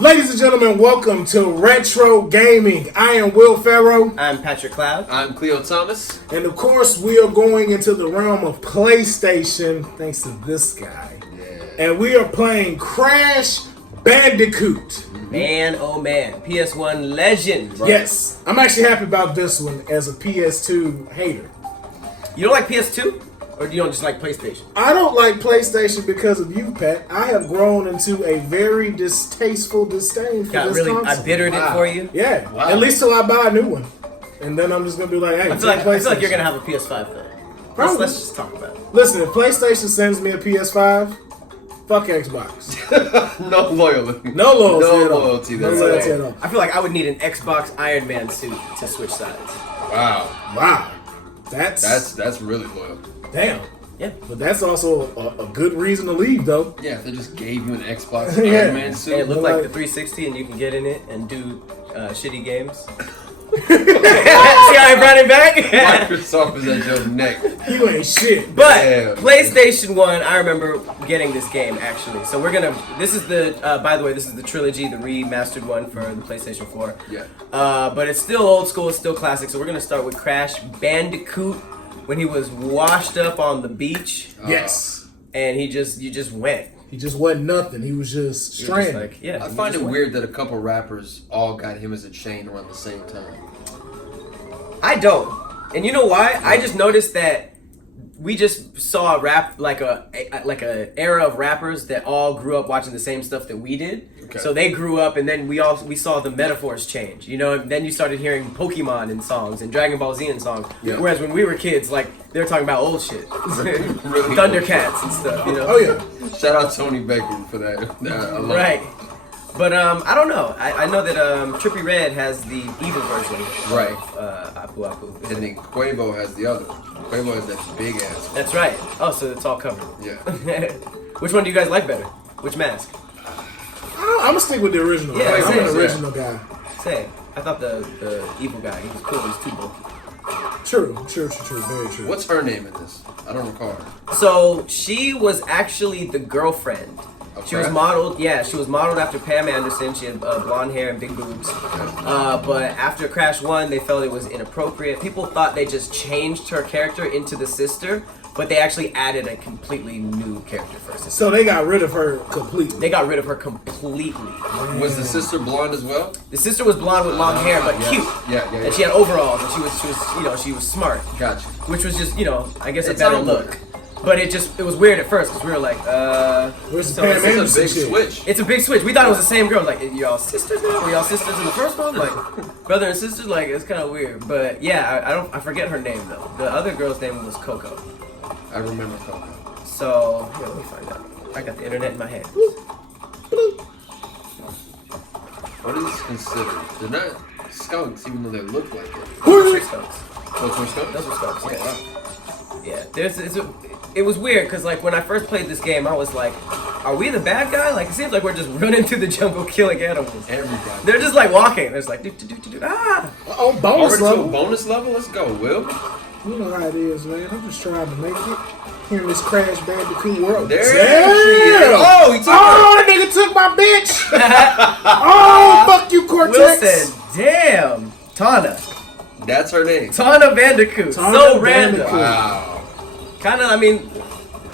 Ladies and gentlemen, welcome to Retro Gaming. I am Will Ferro. I'm Patrick Cloud. I'm Cleo Thomas. And of course, we are going into the realm of PlayStation, thanks to this guy. Yeah. And we are playing Crash Bandicoot. Man, oh man. PS1 legend. Right. Yes, I'm actually happy about this one as a PS2 hater. You don't like PS2? Or do you don't just like PlayStation? I don't like PlayStation because of you, Pat. I have grown into a very distasteful disdain for this console. I bittered it for you? Yeah, Wow. at least till I buy a new one. And then I'm just going to be like, hey, I feel like you're going to have a PS5 though. Let's just talk about it. Listen, if PlayStation sends me a PS5, fuck Xbox. No loyalty. No loyalty No at all. loyalty. No That's loyalty it. at all. I feel like I would need an Xbox Iron Man suit to switch sides. Wow. Wow. That's really loyal. damn. Yeah. But that's also a good reason to leave, though. Yeah, if they just gave you an Xbox Yeah. Iron Man suit. And it looked Like- like the 360 and you can get in it and do shitty games. See how I brought it back? Microsoft is at your neck. You ain't shit. But Yeah. PlayStation 1, I remember getting this game actually. So we're gonna. This is the. By the way, this is the trilogy, the remastered one for the PlayStation 4. Yeah. But it's still old school. It's still classic. So we're gonna start with Crash Bandicoot when he was washed up on the beach Yes. and you just went. He just wasn't nothing. He was just You were just stranded. like, yeah. I you find just it went. weird that a couple rappers all got him as a chain around the same time. I don't. And you know why? I just noticed that we just saw rap like a era of rappers that all grew up watching the same stuff that we did. Okay. So they grew up, and then we saw the metaphors change. You know, and then you started hearing Pokemon in songs and Dragon Ball Z in songs. Yeah. Whereas when we were kids, like they were talking about old shit, Really Thundercats and stuff. You know. Oh, yeah. Shout out Tony Baker for that. I love Right. it. But I don't know. I know that Trippie Redd has the evil version Right. of Apu Apu. And then Quavo has the other. Quavo has that big ass. That's right. Oh, so it's all covered. Yeah. Which one do you guys like better? Which mask? I'm going to stick with the original. Yeah, I'm same. an original guy. Same. I thought the evil guy, he was cool, he was too bulky. True. Very true. What's her name in this? I don't recall her. So she was actually the girlfriend. She was Okay. modeled, she was modeled after Pam Anderson. She had blonde hair and big boobs. But after Crash 1, they felt it was inappropriate. People thought they just changed her character into the sister, but they actually added a completely new character for her sister. So they got rid of her completely. They got rid of her completely. Was the sister blonde as well? The sister was blonde with long hair, but Yeah. cute. Yeah. And she had overalls, and she was smart. Gotcha. Which was just, I guess a It's better on look. But it was weird at first because we were like, Where's the so Pam it's It's Anderson a big shit? switch. It's a big switch. We thought it was the same girl. Like, y'all sisters now? Were y'all sisters in the first one? Like, brother and sisters? Like, it's kind of weird. But yeah, I forget her name though. The other girl's name was Coco. I remember Coco. So, here, let me find out. I got the internet in my head. What is this considered? They're not skunks, even though they look like it. Those were skunks. Those were skunks? Those were skunks, yeah. Yeah, it was weird because like when I first played this game, I was like, are we the bad guy? Like it seems like we're just running through the jungle killing animals. Everybody. They're just like walking. They're just like, ah! Oh, bonus Already to a level. bonus level? Let's go, Will. You know how it is, man. I'm just trying to make it here in this Crash Bandicoot world. There Damn! she is. Oh, he took Oh, that nigga took my bitch! Oh, fuck you, Cortex! Will said, damn, Tana. her. That's her name. Tana Bandicoot. Tana So random. Bandicoot. Wow. Kind of, I mean,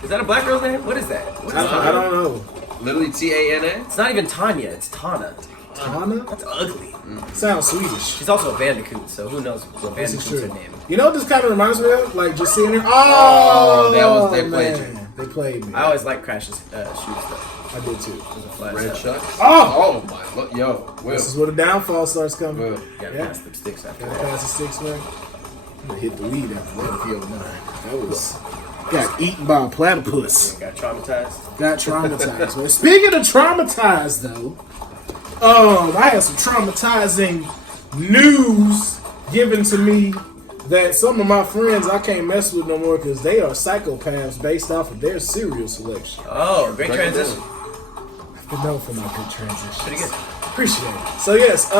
is that a black girl's name? What is that? What is I Tana? don't know. Literally T-A-N-A? It's not even Tanya, it's Tana. Tana? That's ugly. Sounds Swedish. She's also a Bandicoot, so who knows what This is Bandicoot's her true. name. You know what this kind of reminds me of? Like just seeing her. Oh, they played man. They played me. I always like Crash's shoe stuff. I did too. It was a flash Red up. Chucks? Oh! Oh my, look, yo, Will. This is where the downfall starts coming. Will. You gotta Yeah. pass them sticks after Gotta that. pass the 6 man. I'm gonna hit the weed after that if you don't mind. That was got eaten by a platypus. Got traumatized. Got traumatized. Man. Speaking of traumatized though, I had some traumatizing news given to me that some of my friends I can't mess with no more because they are psychopaths based off of their cereal selection. Oh, great Break it transition. down. I've been known for my good transitions. Pretty good. Appreciate it. So yes,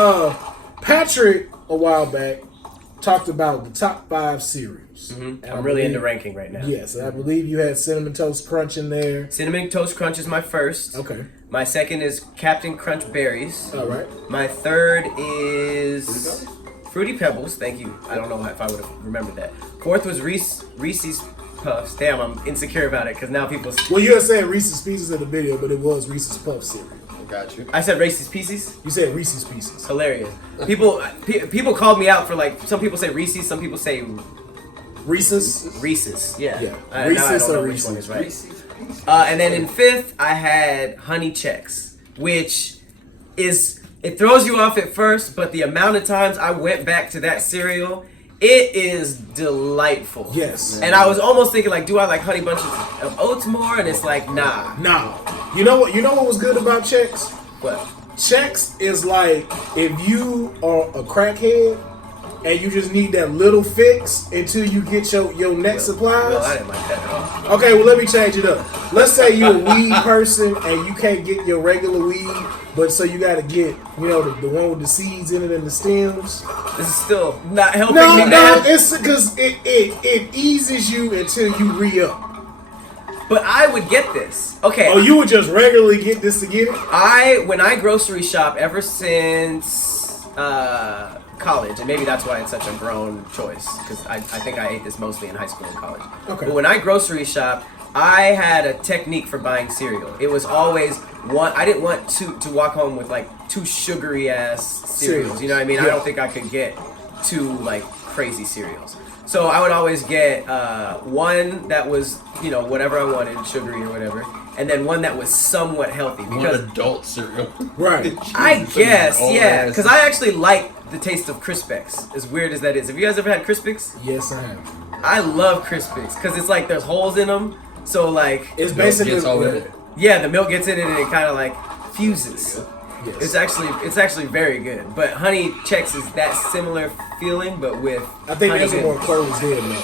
Patrick a while back talked about the top 5 cereals. And I I'm really into believe- ranking right now. Yes, and I believe you had Cinnamon Toast Crunch in there. Cinnamon Toast Crunch is my first. Okay. My second is Captain Crunch Berries. All right. My third is Fruity Pebbles. Thank you. I don't know if I would have remembered that. Fourth was Reese's Puffs. Damn, I'm insecure about it because now people. Well, you were saying Reese's Pieces in the video, but it was Reese's Puffs cereal. Got you. I said Reese's Pieces. You said Reese's Pieces. Hilarious. People called me out for like. Some people say Reese's. Some people say Reese's. Reese's. Yeah. Yeah. Now I Reese's don't know or which one is right. Reese's Pieces. And then in fifth, I had Honey Chex, which is it throws you off at first, but the amount of times I went back to that cereal, it is delightful. Yes. And I was almost thinking like, do I like Honey Bunches of Oats more? And it's like, nah. Nah. You know what? You know what was good about Chex? What? Chex is like if you are a crackhead and you just need that little fix until you get your next supplies. Well, I didn't like that at all. Okay, well let me change it up. Let's say you're a weed person and you can't get your regular weed, but so you gotta get, the one with the seeds in it and the stems. This is still not helping No, me, man. it's because it eases you until you re-up. But I would get this. Okay. Oh, you would just regularly get this to get it? When I grocery shop ever since college, and maybe that's why it's such a grown choice, because I think I ate this mostly in high school and college. Okay. But when I grocery shop, I had a technique for buying cereal. It was always one. I didn't want to walk home with like two sugary ass cereals. You know what I mean? Yeah. I don't think I could get two like crazy cereals. So I would always get one that was, whatever I wanted, sugary or whatever, and then one that was somewhat healthy. Because One adult cereal. Right. I guess, Old yeah, ass. because I actually like the taste of Crispix, as weird as that is. Have you guys ever had Crispix? Yes, I have. I love Crispix, because it's like there's holes in them, so like, It's Milk basically gets all in it. yeah, the milk gets in it and it kind of like fuses. Yes. It's actually very good. But Honey Chex is that similar feeling, but with I think honey there's a good. more closed in though.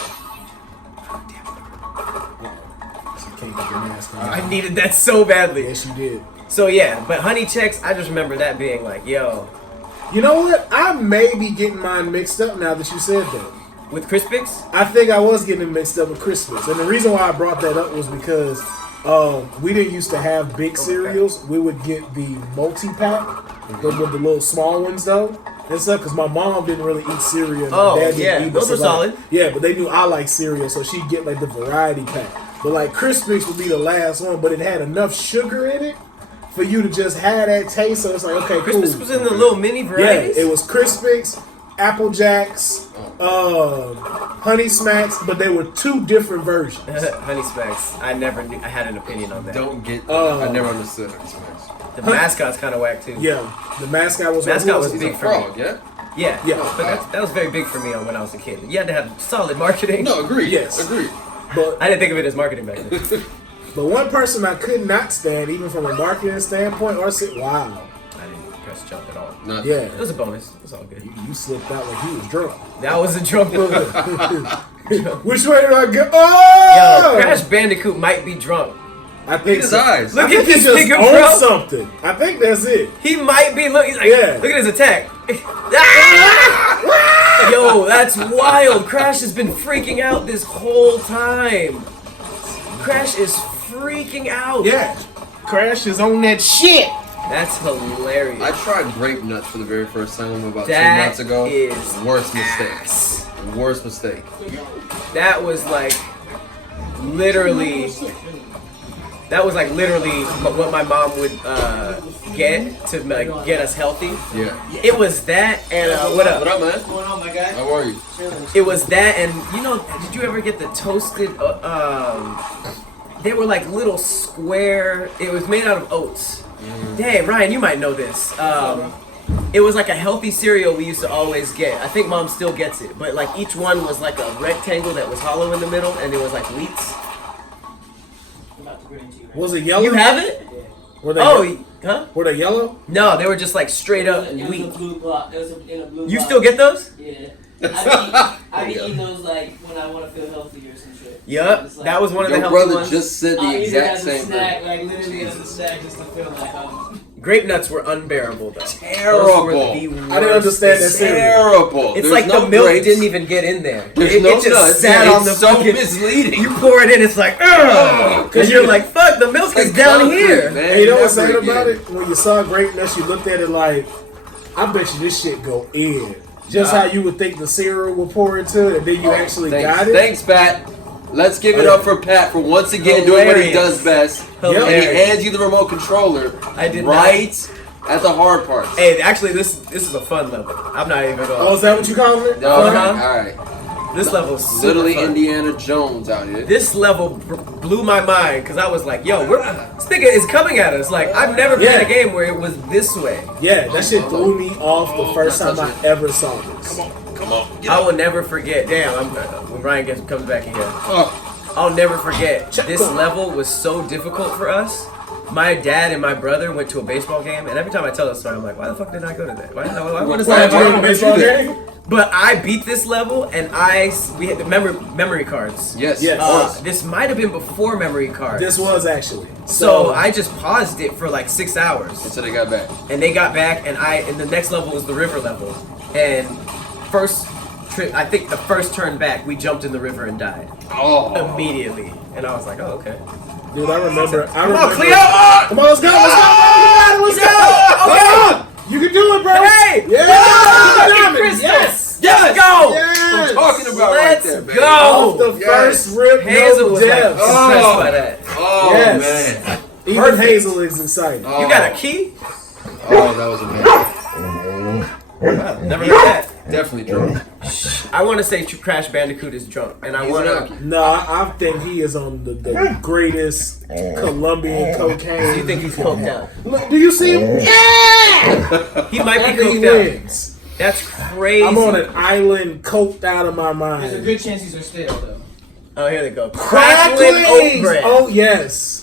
So you can't get your mask on. I needed that so badly. Yes, you did. So yeah, but Honey Chex, I just remember that being like, yo, You know what? I may be getting mine mixed up now that you said that. with Crispix. I think I was getting it mixed up with Christmas. And the reason why I brought that up was because we didn't used to have big cereals. We would get the multi-pack, with the little small ones though. And stuff, because my mom didn't really eat cereal. And my Oh, dad didn't yeah, eat, those so were solid. Yeah, but they knew I like cereal, so she'd get like the variety pack. But like Crispix would be the last one, but it had enough sugar in it for you to just have that taste. So it's like, okay, cool. Crispix was in the little mini Yeah, varieties. it was Crispix, Apple Jacks, Honey Smacks, but they were two different versions. Honey Smacks. I never knew. I had an opinion on that. Don't get. I never understood Honey Smacks. The mascot's kind of whack too. Yeah, the mascot was Mascot was who big He's a for me. frog, yeah? Yeah, Yeah. But that was very big for me when I was a kid. You had to have solid marketing. No, agreed. Yes. Agreed. But I didn't think of it as marketing back then. but one person I could not stand, even from a marketing standpoint, or say, wow, I didn't press jump at all. Not yeah, It was a bonus. It's all good. you slipped out like he was drunk. That was a drunk move. Which way did I go? Oh, Yo, Crash Bandicoot might be drunk. I think his so. eyes. Look I think at he this just nigga, owns bro. something. I think that's it. He might be. Look, he's like, Yeah. look at his attack. Ah! Yo, that's wild. Crash has been freaking out this whole time. Crash is freaking out. Yeah, Crash is on that shit. That's hilarious. I tried grape nuts for the very first time about That 2 months ago. is Worst mistake. ass. Worst mistake. That was like literally. That was like literally what my mom would get to like get us healthy. Yeah. It was that and what What up? up, man? What's going on, my guy? How are you? It was that and did you ever get the toasted? They were like little square. It was made out of oats. Dang, Ryan, you might know this. It was like a healthy cereal we used to always get. I think Mom still gets it, but like each one was like a rectangle that was hollow in the middle, and there was like wheats. I'm about to bring it to you. Was it yellow? You have it? Were they, Huh? were they yellow? No, they were just like straight up It was wheat. a blue block. It was in a blue You block. still get those? Yeah. I be eating those like when I want to feel healthy or some shit. Yup, It's like- that was one of the Your healthy brother ones. just said I'll the eat it exact as a same snack, thing. like literally as a snack, just to feel like Grape nuts were unbearable though. Terrible. Those were the worst. I didn't understand that. Terrible. It's There's like no the milk grapes. didn't even get in there. There's it no just nuts. sat Yeah, on the it's so fucking- misleading. You pour it in, it's like, ugh. Because you're like, fuck, the milk is like down concrete, here. man. Hey, you know what's Never sad about again. it? When you saw grape nuts, you looked at it like, I bet you this shit go in. Just how you would think the cereal will pour into it, and then you actually got it. Thanks, Pat. Let's give it up for Pat for once again doing what he Hilarious. does best. Hilarious. And he hands you the remote controller I did right at the hard parts. Hey, actually, this is a fun level. I'm not even going. Oh, is that what you calling it? All Uh-huh. right. This level is super Literally fun. Indiana Jones out here. This level blew my mind because I was like, yo, this nigga is coming at us. Like, I've never played a game where it was this way. Yeah, that shit threw me off the first time I ever saw this. Come on. I will never forget. Damn, when Ryan comes back in here. I'll never forget. This level was so difficult for us. My dad and my brother went to a baseball game, and every time I tell this story, I'm like, why the fuck did I go to that? Why was Why I did you go to a baseball game? But I beat this level, and we had the memory cards. Yes. This might have been before memory cards. This was actually. So I just paused it for like 6 hours. Until they got back. And they got back, and the next level was the river level. And I think the first turn back, we jumped in the river and died. Oh. Immediately. And I was like, oh, okay. Dude, I remember. Come on, Cleo! Come on, let's go! Let's go! Okay. You can do it, bro! Hey! Yeah! Crystal! Yes! Let's go! Yes! I'm talking about Let's right there, baby. go! Off the Yes. first rip, Hazel no was like deaths. impressed by that. Oh, Yes. man. Even Perfect. Hazel is excited. Oh. You got a key? Oh, that was amazing. Wow, never heard that. Definitely drunk. I want to say Crash Bandicoot is drunk, and I He's want an to. No, I think he is on the greatest Colombian cocaine. Do you think he's coked out? Look, do you see him? Yeah! He might I be think he coked out. wins. That's crazy. I'm on an island coked out of my There's a mind. good chance these are stale though. Oh, here they go. Crackling oat Cracklings! bread. Oh, yes.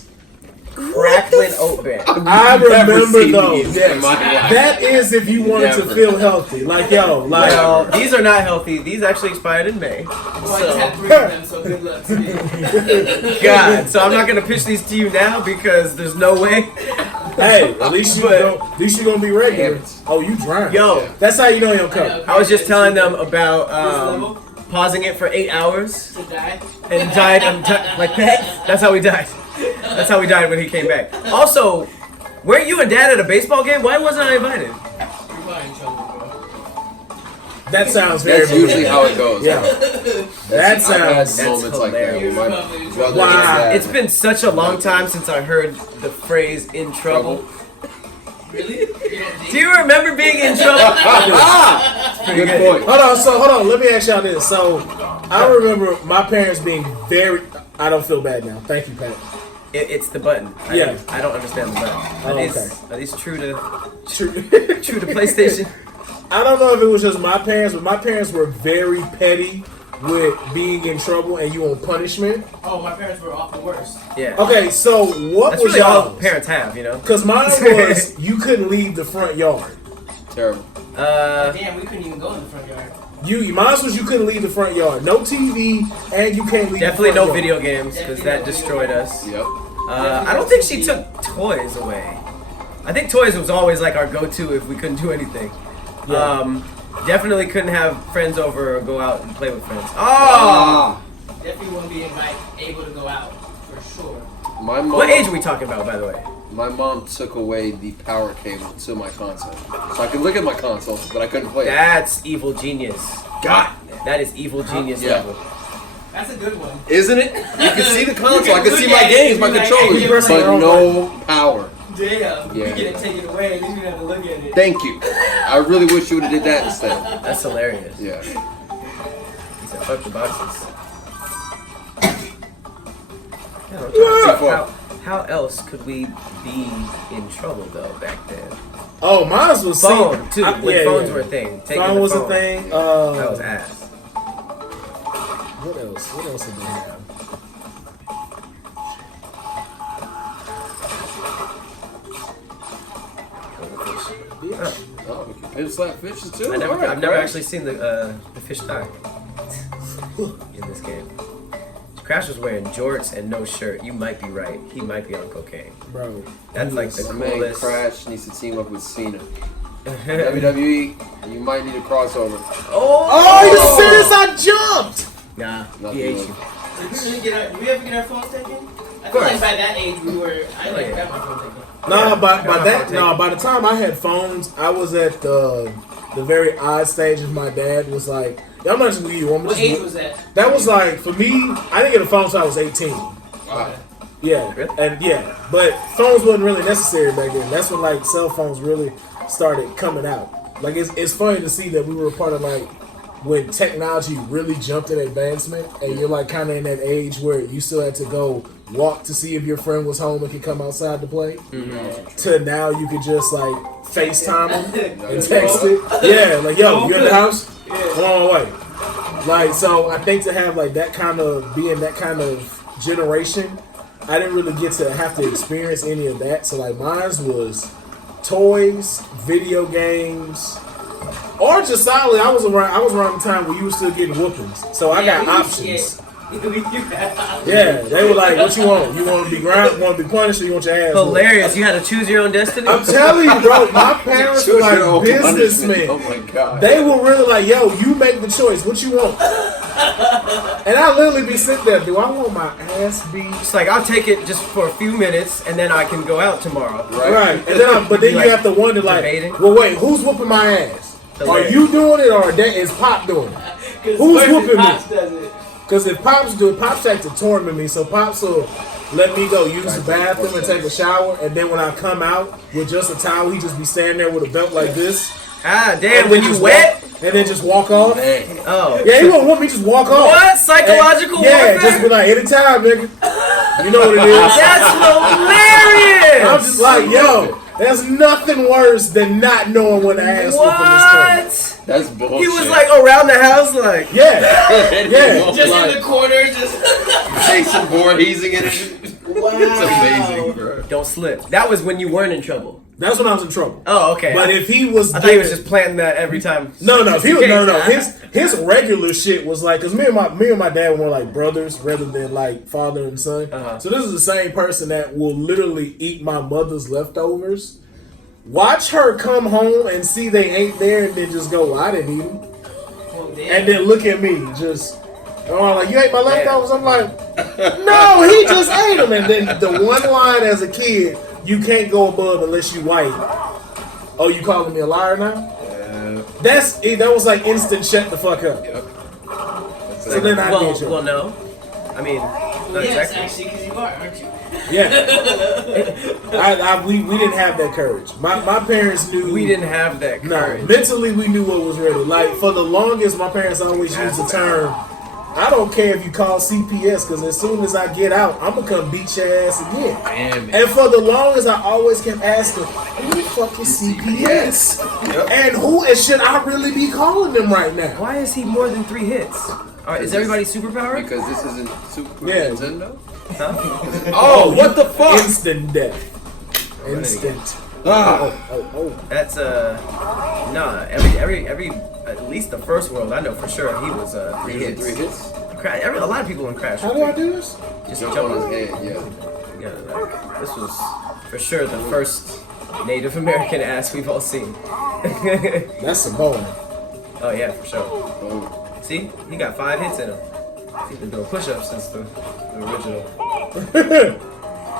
Crackling oat bread. I Never remember seen those. these Yes. in my life. That is if you wanted to Never. feel healthy. Like, yo, like. Well, these are not healthy. These actually expired in May. Well, I just had So, 3 of them, so good luck to me. God. So I'm not gonna pitch these to you now because there's no way. Hey, at least you gonna be regular. Damn it. Oh, you drowned. Yo, That's how you know you don't come. I was just telling them about level? pausing it for 8 hours To die. and died like that. That's how we died. That's how we died when he came back. Also, weren't you and Dad at a baseball game? Why wasn't I invited? You're probably in trouble, bro. That sounds very. That's usually how it goes. Yeah. That I've had sounds. moments like that with You're my probably in brother. trouble. and Wow. dad. It's been such a long time since I heard the phrase "in trouble." Really? You don't Do you remember being in trouble? Good point. Hold on. Let me ask y'all this. So, I remember my parents being very. I don't feel bad now. Thank you, Pat. It's the button. Yeah. I don't understand the button. Oh, Are these true to True. PlayStation? I don't know if it was just my parents, but my parents were very petty with being in trouble and you on punishment. Oh, my parents were off the worst. Yeah. Okay, so what That's was really all y'all? parents have, you know. Because mine was you couldn't leave the front yard. Terrible. Damn, we couldn't even go in the front yard. Mine was you couldn't leave the front yard. No TV and you can't leave. Definitely the no front video yard. games because that destroyed us. Yep. I don't think she took toys away. I think toys was always like our go-to if we couldn't do anything. Yeah. Definitely couldn't have friends over or go out and play with friends. Ah. Definitely wouldn't be able to go out, for sure. My mom. What age are we talking about, by the way? My mom took away the power cable to my console, so I could look at my console, but I couldn't play it. That's evil genius. God. That is evil genius Yeah. level. That's a good one. Isn't it? You can see the console. I can see look my at it, games, my you like, controllers, hey, press it but wrong no power. Damn. Yeah. You get it taken away, at least we have to look at it. Thank you. I really wish you would have did that instead. That's hilarious. Yeah. He said, fuck the boxes. Yeah, I'm trying to Too think far. how else could we be in trouble though back then? Oh, mine was Phone too. When yeah, phones yeah. were a thing. Taking Phone the was phone. a thing. That was ass. What else? What else did they have? Oh, we can pin slap fishes too. I've never Alright, actually Crash. seen the fish die in this game. Crash was wearing jorts and no shirt, you might be right. He might be on cocaine. Bro. That's like the My man coolest. Crash needs to team up with Cena. WWE, you might need a crossover. Oh, you serious? I jumped! Nah, Not he ate good. you. Did we ever get our phones taken? I feel course. like by that age we were. I like yeah. got my phone taken. By the time I had phones, I was at the very odd stage of my dad was like, I'm not just you. What age was that? That was like, for me, I didn't get a phone until I was 18. Wow. Yeah, Really? and yeah, but phones wasn't really necessary back then. That's when like cell phones really started coming out. Like it's funny to see that we were a part of like when technology really jumped in advancement, and you're like kind of in that age where you still had to go walk to see if your friend was home and could come outside to play. To now you could just like FaceTime them and text it. Yeah, like yo, you at the house? Come on my way. Like so, I think to have like that kind of being that kind of generation. I didn't really get to have to experience any of that. So like mine's was toys, video games, or just solidly I was around the time where you were still getting whoopings. So I got options. Yeah, they were like, what you want? You want to be ground, you want to be punished, or you want your ass whooped? Hilarious. You had to choose your own destiny? I'm telling you, bro, my parents were like businessmen. Oh my god. They were really like, yo, you make the choice. What you want? And I literally be sitting there, do I want my ass beat? It's like, I'll take it just for a few minutes, and then I can go out tomorrow. Right. And then but then you have to wonder, like, debating. well, wait, who's whooping my ass? Are you doing it, or is Pop doing it? Who's whooping me? Because if Pops do it, Pops like to torment me, so Pops will let me go use the bathroom and take a shower, and then when I come out with just a towel, he just be standing there with a belt like this. Ah, damn, And when then you just wet? and then just walk off. Oh. Yeah, he won't whoop me, just walk off. What? Psychological And, yeah, warfare? just be like, anytime, nigga. You know what it is. That's hilarious! I'm just like, yo, there's nothing worse than not knowing when to ass whooping is coming. What? That's bullshit. He was like around the house, like, Yeah, yeah. Just in the corner, just. Jason Voorheesing it. Wow. It's amazing, bro. don't slip. That was when you weren't in trouble. That's when I was in trouble. Oh, okay. But if he was, I thought he was just planting that every time. no, if he was, no. Just His regular shit was like, cause me and my dad were like brothers rather than like father and son. So this is the same person that will literally eat my mother's leftovers. Watch her come home and see they ain't there, and then just go, well, I didn't eat them. And then look at me, just, I'm like, you ate my leftovers? I'm like, no, he just ate them. And then the one line as a kid, you can't go above unless you white. Oh, you calling me a liar now? That was like instant shut the fuck up. Yep. So then I did well, no. I mean, not Yes, exactly. actually, because you are, aren't you? Yeah. We didn't have that courage. My parents knew. We didn't have that No, courage. mentally we knew what was ready. Like for the longest, my parents always used the term, I don't care if you call CPS, because as soon as I get out, I'm gonna come beat your ass again. Damn it. And for the longest, I always kept asking, who the fuck is CPS? Yep. And should I really be calling them right now? Why is he more than 3 hits? Is everybody superpowered? Because this isn't Super Yeah. Nintendo? Huh? Oh, what the fuck? Instant death. Instant. Ah. Oh. That's nah. Every at least the first world I know for sure he was 3 hits. 3 hits? A lot of people in Crash. How do I do this? Just Jump jump on on his head, yeah. Yeah, like, this was for sure the first Native American ass we've all seen. That's Samoan. Oh yeah, for sure. Oh. See, he got 5 hits in him. He's been doing push-ups since the original.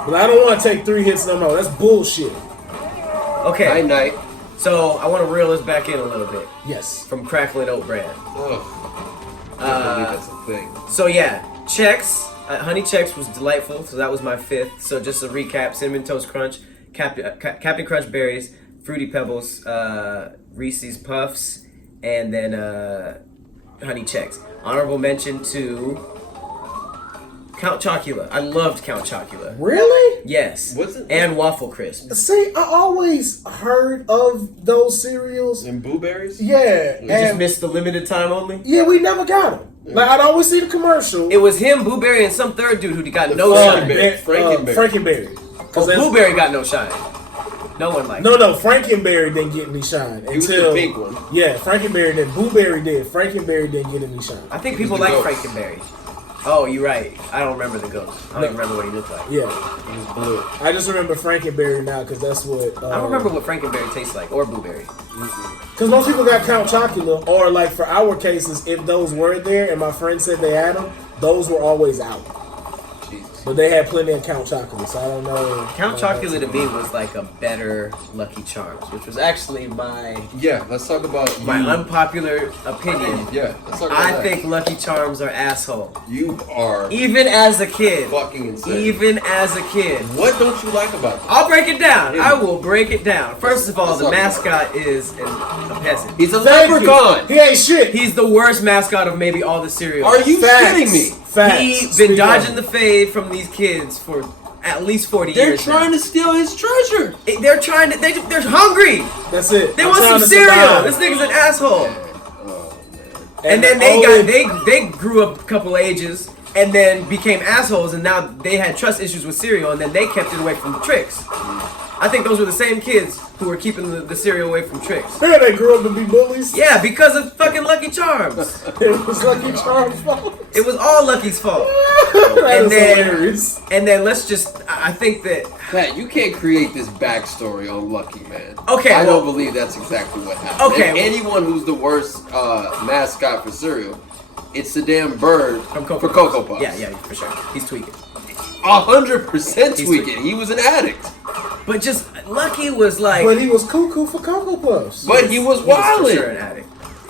But I don't want to take 3 hits no more. That's bullshit. Okay, Night. so I want to reel this back in a little bit Yes. from Crackling Oat Brand. Ugh. I can't believe that's a thing. So yeah, Chex, Honey Chex was delightful. So that was my 5th. So just a recap: Cinnamon Toast Crunch, Captain Crunch Berries, Fruity Pebbles, Reese's Puffs, and then Honey Chex. Honorable mention to Count Chocula. I loved Count Chocula. Really? Yes. What's it? And Waffle Crisp. See, I always heard of those cereals. And blueberries? Yeah. We just And missed the limited time only. yeah, we never got them. Like, I'd always see the commercial. It was him, Blueberry, and some third dude who got no Frankenberry. shine. Frankenberry. Oh, Blueberry got no shine. No one liked it. No, Frankenberry didn't get any shine He was until the pink one. Yeah, Frankenberry did. Blueberry did. Frankenberry didn't get any shine. I think people the like ghost. Frankenberry. Oh, you're right. I don't remember the ghost. I don't even remember what he looked like. Yeah. He was blue. I just remember Frankenberry now because that's what. I don't remember what Frankenberry tastes like, or blueberry. Because most people got Count Chocula, or like for our cases, if those were there and my friend said they had them, those were always out. Jesus. But they had plenty of Count Chocula, so I don't know. Count Chocula to me was like a better Lucky Charms, which was actually my Yeah, let's talk about my you. unpopular opinion. Yeah, let's talk about I that. think Lucky Charms are asshole. You are Even as a kid. fucking insane. Even as a kid. What don't you like about them? I'll break it down. Yeah. I will break it down. First of all, Let's the talk about mascot is a peasant. He's a Thank you. leprechaun. He ain't shit. He's the worst mascot of maybe all the cereals. Are you Facts. kidding me? Facts. He's Speak been dodging on the fade from these kids for at least 40 They're years. trying to steal his treasure. They're trying to. They're hungry. it. That's it. They I'm want trying some to cereal. survive. This nigga's an asshole. Oh man. And then the they grew up a couple ages and then became assholes, and now they had trust issues with cereal, and then they kept it away from Trix. I think those were the same kids who were keeping the cereal away from Trix. Yeah, they grew up to be bullies. Yeah, because of fucking Lucky Charms. It was Lucky Charms' fault. It was all Lucky's fault. That And is then- hilarious. And then let's just, I think that, Pat, you can't create this backstory on Lucky, man. Okay, I well- don't believe that's exactly what happened. Okay, And well- anyone who's the worst mascot for cereal, it's the damn bird from Cocoa for Cocoa Puffs. Yeah, for sure. He's tweaking. 100% He's tweaking. He was an addict, But just, Lucky was like, But he was cuckoo for Cocoa Puffs. but he was he was for wildin'. sure an addict.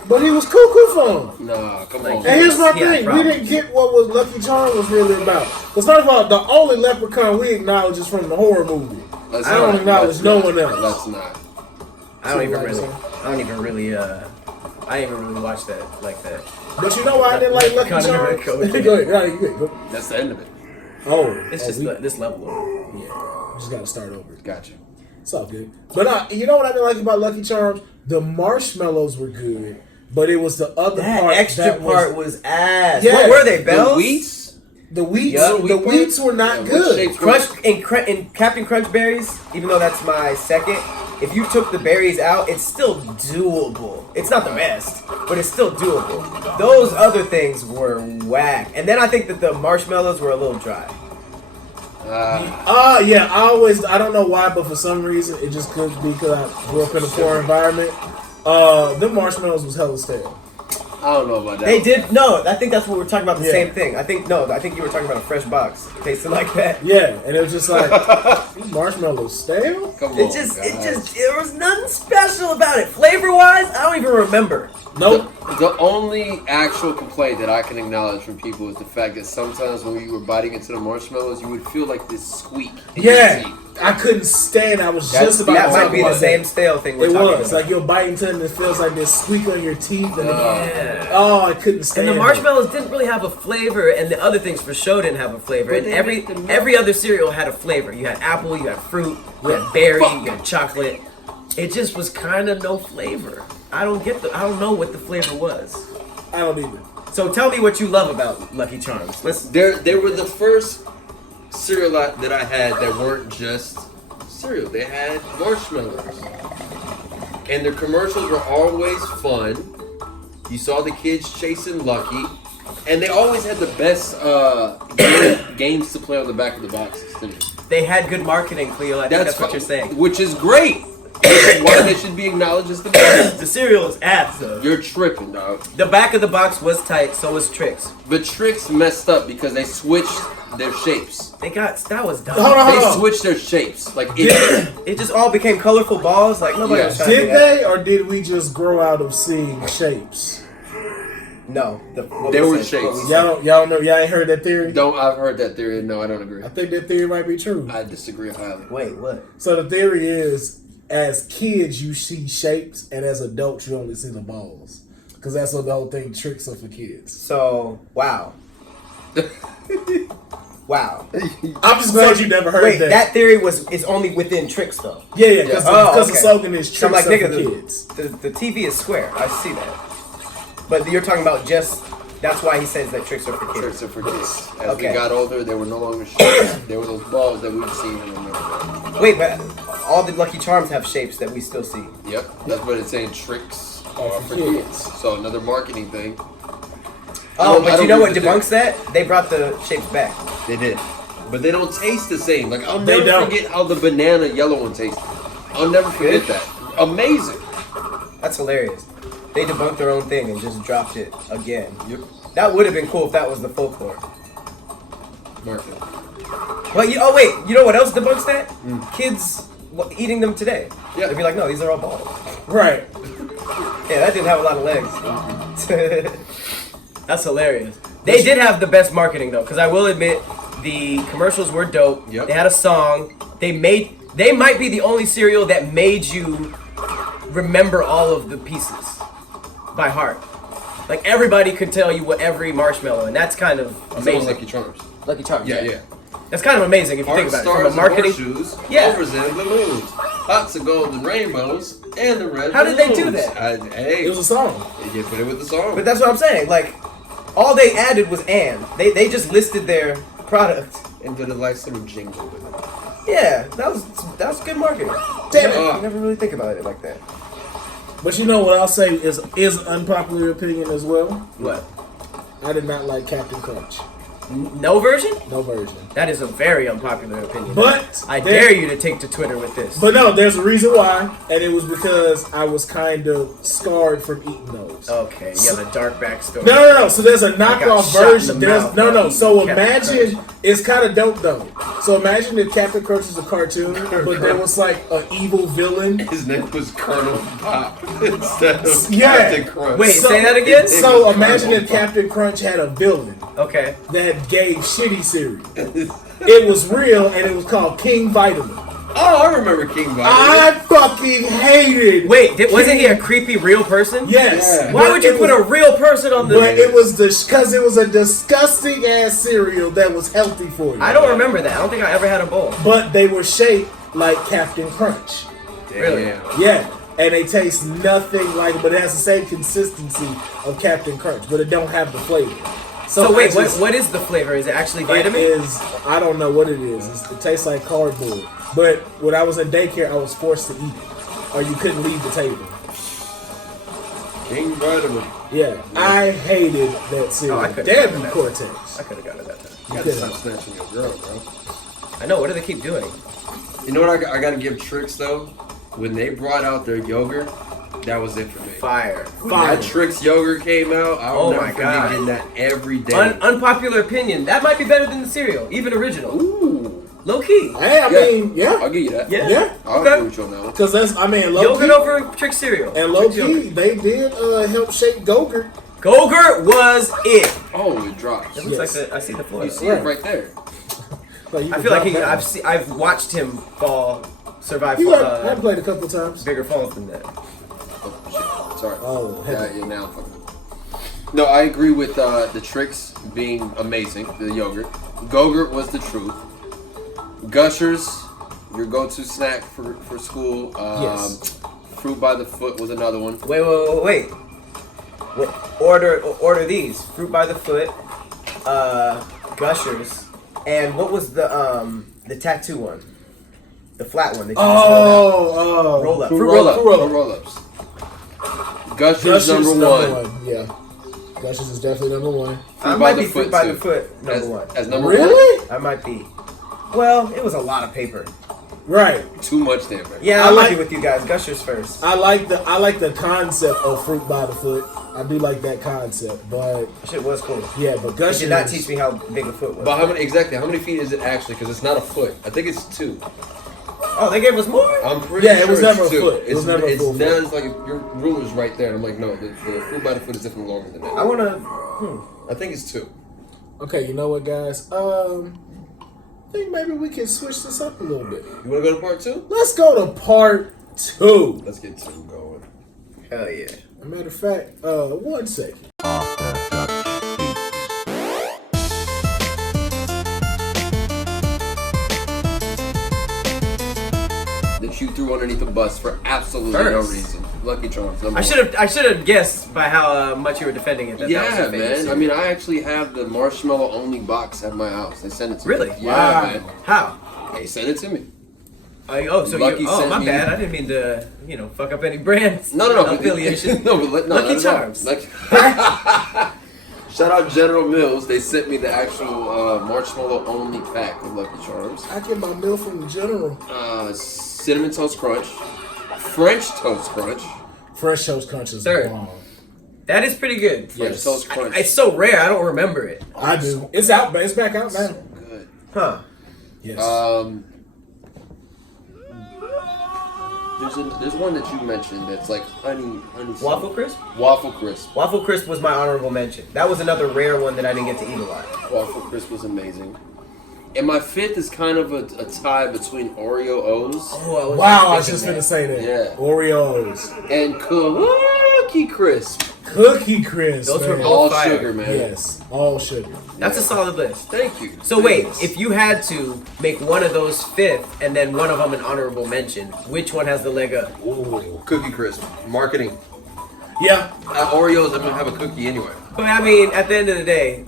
But he was cuckoo for him. Nah, come Like, on. And here's my He had thing: we problems. didn't get what was Lucky Charm was really about. Because first of all, the only leprechaun we acknowledge is from the horror movie. Let's I don't not. acknowledge Let's no not. one else. Let's not. I don't even really, I didn't even really watch that like that. But you know why I didn't like Lucky Leprechaun and Charms? Red Coat. Go ahead, right, go. That's the end of it. Oh, It's just we this level of just gotta start over. Gotcha. It's all good. But you know what I didn't like about Lucky Charms? The marshmallows were good, but it was the other that part. extra that part was ass. Yeah. What were they, bells? The wheats? The wheats. Yeah, the wheat wheats part? were not Yeah, what good. shapes Crunch in Captain Crunch berries, even though that's my second, if you took the berries out, it's still doable. It's not the best, but it's still doable. Those other things were whack. And then I think that the marshmallows were a little dry. Yeah, I don't know why, but for some reason, it just could be because I grew up in a poor environment. The marshmallows was hella stale. I don't know about that. They did, no, I think that's what we're talking about, the Yeah. same thing. I think you were talking about a fresh box. It tasted like that. Yeah, and it was just like, these marshmallows stale? Come on, There was nothing special about it. Flavor-wise, I don't even remember. Nope. The only actual complaint that I can acknowledge from people is the fact that sometimes when you were biting into the marshmallows, you would feel like this squeak in your Yeah, teeth. I couldn't stand. I was That's- just about That to might talk be the about same that. stale thing we're It talking was about. like you're biting into it and it feels like this squeak on your teeth, and Yeah. oh, I couldn't stand. And the it. marshmallows didn't really have a flavor, and the other things for sure didn't have a flavor. But And they every make them- every other cereal had a flavor. You had apple, you had fruit, you had berry, you had chocolate. It just was kind of no flavor. I don't know what the flavor was. I don't either. So tell me what you love about Lucky Charms. They were the first cereal that I had that weren't just cereal. They had marshmallows. And their commercials were always fun. You saw the kids chasing Lucky. And they always had the best games to play on the back of the boxes, too. They had good marketing, Cleo. I think that's what you're saying. Which is great. Which is why they should be acknowledged as the best. The cereal is ass, though. You're tripping, dog. The back of the box was tight, so was Trix. The Trix messed up because they switched their shapes. That was dumb. Hold on. They switched their shapes. Like it, It just all became colorful balls. Like nobody Yeah. was trying to do Did that. they, or did we just grow out of seeing shapes? No, There were shapes. Y'all know, y'all ain't heard that theory? I've heard that theory. No, I don't agree. I think that theory might be true. I disagree highly. Wait, what? So the theory is, as kids you see shapes, and as adults you only see the balls, because that's what the whole thing tricks are for kids. So wow. Wow. I'm just glad you never heard Wait, that. that theory is only within Trix though. Yeah, because Oh, the okay. slogan is So I'm tricks like, are for nigga, kids. the TV is square. I see that. But you're talking about just. That's why he says that tricks are for kids. Tricks are for kids. As Okay. we got older, they were no longer shapes. They were those balls that we've seen and remember. Wait, but all the Lucky Charms have shapes that we still see. Yep, that's what it's saying. Tricks are for kids. kids. So another marketing thing. Oh, but you know what agree with debunks that? They brought the shapes back. They did, but they don't taste the same. Like I'll They never don't. forget how the banana yellow one tasted. I'll never forget that. Amazing. That's hilarious. They debunked their own thing and just dropped it again. Yep. That would have been cool if that was the folklore. Market. Well, wait, you know what else debunks that? Kids eating them today. Yeah. They'd be like, no, these are all balls. Right. Yeah, that didn't have a lot of legs. That's hilarious. They did have the best marketing though, because I will admit the commercials were dope. Yep. They had a song. They might be the only cereal that made you remember all of the pieces by heart. Like everybody could tell you what every marshmallow, and that's kind of It's amazing. almost Lucky Charms. Lucky Charms. Yeah. That's kind of amazing if you think Heart about it. From stars a marketing. and horseshoes, Yeah. overs and balloons, pots of golden rainbows, and the red How did they do balloons. that? Hey, It was a song. you put it with the song. But that's what I'm saying. Like, all they added was "and." They just listed their product. and did a nice little jingle with it. Yeah, that was good marketing. Damn it. You never really think about it like that. But you know what I'll say is an unpopular opinion as well. What? I did not like Captain Crunch. No version? No version. That is a very unpopular opinion. But I dare you to take to Twitter with this. But no, there's a reason why, and it was because I was kind of scarred from eating those. Okay, yeah, the dark backstory. No. So there's a got knockoff shot in version. the There's mouth no. while So eating Captain imagine Crunch. it's kind of dope though. So imagine if Captain Crunch is a cartoon, but there was like an evil villain. His name was Colonel Pop instead of Yeah. Captain Crunch. Wait, say that again? So was imagine Colonel if Captain Crunch had a villain Okay. that gave shitty cereal. It was real, and it was called King Vitamin. Oh, I remember King Vitamin. I fucking hated. Wait, wasn't he a creepy real person? Yes. Yeah. Why But would you it put was- a real person on the... But it was because it was a disgusting ass cereal that was healthy for you. I don't remember that. I don't think I ever had a bowl. But they were shaped like Captain Crunch. Really? Damn. Yeah. And they taste nothing like it, but it has the same consistency of Captain Crunch, but it don't have the flavor. So wait, I just- what is the flavor? Is it actually It vitamin? is, I don't know what it is. It tastes like cardboard. But when I was in daycare, I was forced to eat it, or you couldn't leave the table. King Vitamin. Yeah, I hated that cereal. I could've Damn done you, that. Cortex. I could have gotten that. You gotta stop snatching your girl, bro. I know. What do they keep doing? You know what I gotta give Trix though? When they brought out their yogurt, that was it for me. Fire. When Fire. that Trix yogurt came out, I'll Oh never my forget God. getting that every day. Unpopular opinion. That might be better than the cereal, even original. Ooh. Low key. Hey, I mean, yeah. I'll give you that. Yeah. Yeah. I'll Okay. agree with you on that one. Because that's, I mean, low Yogurt key. over trick cereal. And low Trix key, yogurt. they did help shape Go-Gurt. Go-Gurt was it. Oh, it drops. It looks Yes. like I see the floor. You see it right there. Like, you I can feel like drop that. I've watched him survive You I've played a couple times. bigger falls than that. Oh, shit. Sorry. Oh, Yeah, now I'm fucking. No, I agree with the Trix being amazing, the yogurt. Go-Gurt was the truth. Gushers, your go-to snack for school. Yes. Fruit by the Foot was another one. Wait. Order these. Fruit by the Foot, Gushers, and what was the tattoo one? The flat one that you just held out. Roll Roll up. Fruit Fruit roll up. roll-ups. Gushers, number one. Yeah. Gushers is definitely number one. I Fruit might by the be Fruit Foot, by too. the Foot number one. As number one. Really? I might be. Well, it was a lot of paper. Right. Too much damn it. Yeah, I I might like- be with you guys. Gushers first. I like the concept of fruit by the foot. I do like that concept, but Shit was cool. yeah, but It Gushers did not teach me how big a foot was. But how many feet is it actually? Because it's not a foot. I think it's 2. Oh, they gave us more? I'm pretty Yeah, it sure was it's never a 2. foot. It was never a it's full now foot. it's like your ruler's right there. I'm like, no, the fruit by the foot is definitely longer than that. I wanna. I think it's 2. Okay, you know what, guys? I think maybe we can switch this up a little bit. You want to go to part 2? Let's go to part 2. Let's get 2 going. Hell yeah. As a matter of fact, 1 second. That you threw underneath the bus for absolutely no First. reason. Lucky Charms. number I one. should have guessed by how much you were defending it. That Yeah, that was your favorite man. cereal. I mean, I actually have the marshmallow only box at my house. They sent it to Really? me. Yeah, Wow. man. How? They sent it to me. So Lucky you, oh, sent my me- bad. I didn't mean to, fuck up any brands. No. affiliation. no, but Lucky not at all. Charms. Like, Shout out General Mills. They sent me the actual marshmallow only pack of Lucky Charms. I get my milk from the General. Cinnamon Toast Crunch, French Toast Crunch. Fresh Toast Crunch is Third. bomb. That is pretty good. French Toast Crunch. It's so rare, I don't remember it. I do. It's out, but it's back out now. Good. Huh. Yes. There's one that you mentioned that's like honey. Waffle Crisp? Waffle Crisp. Waffle Crisp was my honorable mention. That was another rare one that I didn't get to eat a lot. Waffle Crisp was amazing. And my fifth is kind of a tie between Oreo O's Oh, Wow, I was just gonna say that. Yeah. Oreos. and Cookie Crisp. Cookie Crisp. Those were man. both All fire. sugar, man. Yes, all sugar. That's a solid list. Thank you. So wait, Thanks. if you had to make one of those fifth and then one of them an honorable mention, which one has the leg up? Ooh, Cookie Crisp. Marketing. Yeah. Oreos, I'm gonna have a cookie anyway. But I mean, at the end of the day,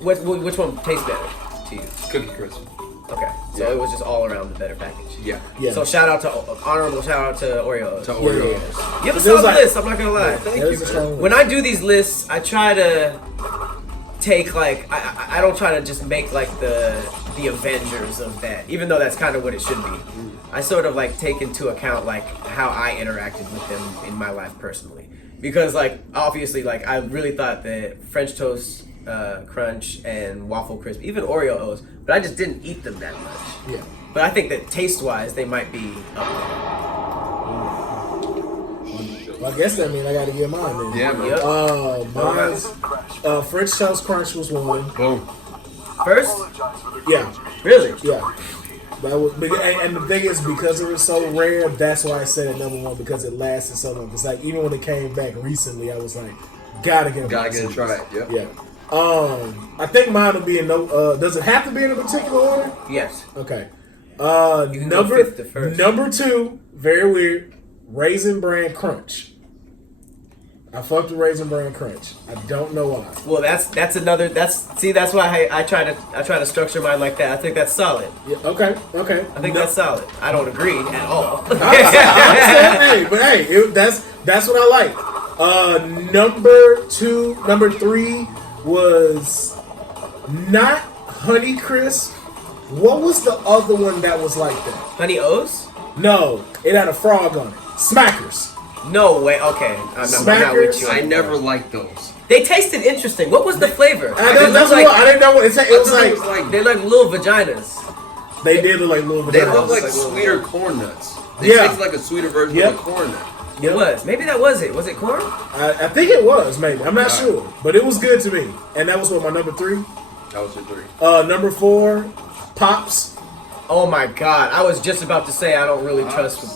which one tastes better to you? Cookie Crisp. Okay, so Yeah. it was just all around the better package. Yeah. Yeah. So honorable shout out to Oreos. To Yeah, Oreos. yeah. You have a It was solid like- list. I'm not gonna lie. Thank That you, is a man. strong When I do these lists, I try to take like I don't try to just make like the Avengers of that, even though that's kind of what it should be. I sort of like take into account like how I interacted with them in my life personally, because like obviously like I really thought that French Toast Crunch and Waffle Crisp, even Oreo O's, but I just didn't eat them that much. Yeah. But I think that taste-wise, they might be up Well, I guess that means I got to get mine then. Yeah, man. Yep. Mine's French Toast Crunch was one. Boom. First, Yeah. really. Yeah. That was, and the thing is, because it was so rare, that's why I said it number one, because it lasted so long. It's like, even when it came back recently, I was like, gotta get Gotta try it. Yep. Yeah. I think mine will be in no, does it have to be in a particular order? Yes. Okay. can go fifth to first. Number 2, very weird, Raisin Bran Crunch. I fucked with Raisin Bran Crunch. I don't know why. Well, that's another. That's why I try to structure mine like that. I think that's solid. Yeah, okay. I think that's solid. I don't agree at all. I understand. Hey, but hey, that's what I like. Number 3 was not Honey Crisp. What was the other one that was like that? Honey O's? No, it had a frog on it. Smackers. No way. Okay, I'm not with you. I never liked those. They tasted interesting. What was the flavor? I didn't know what it was like. They like little vaginas. They did look like little They vaginas. look like like little- sweeter corn nuts. They Yeah. taste like a sweeter version Yep. of a corn nut. It was. Maybe that was it. Was it corn? I think it was, maybe. I'm not sure. But it was good to me. And that was what, my number 3? That was your 3. Number 4, Pops. Oh my god! I was just about to say I don't really trust them.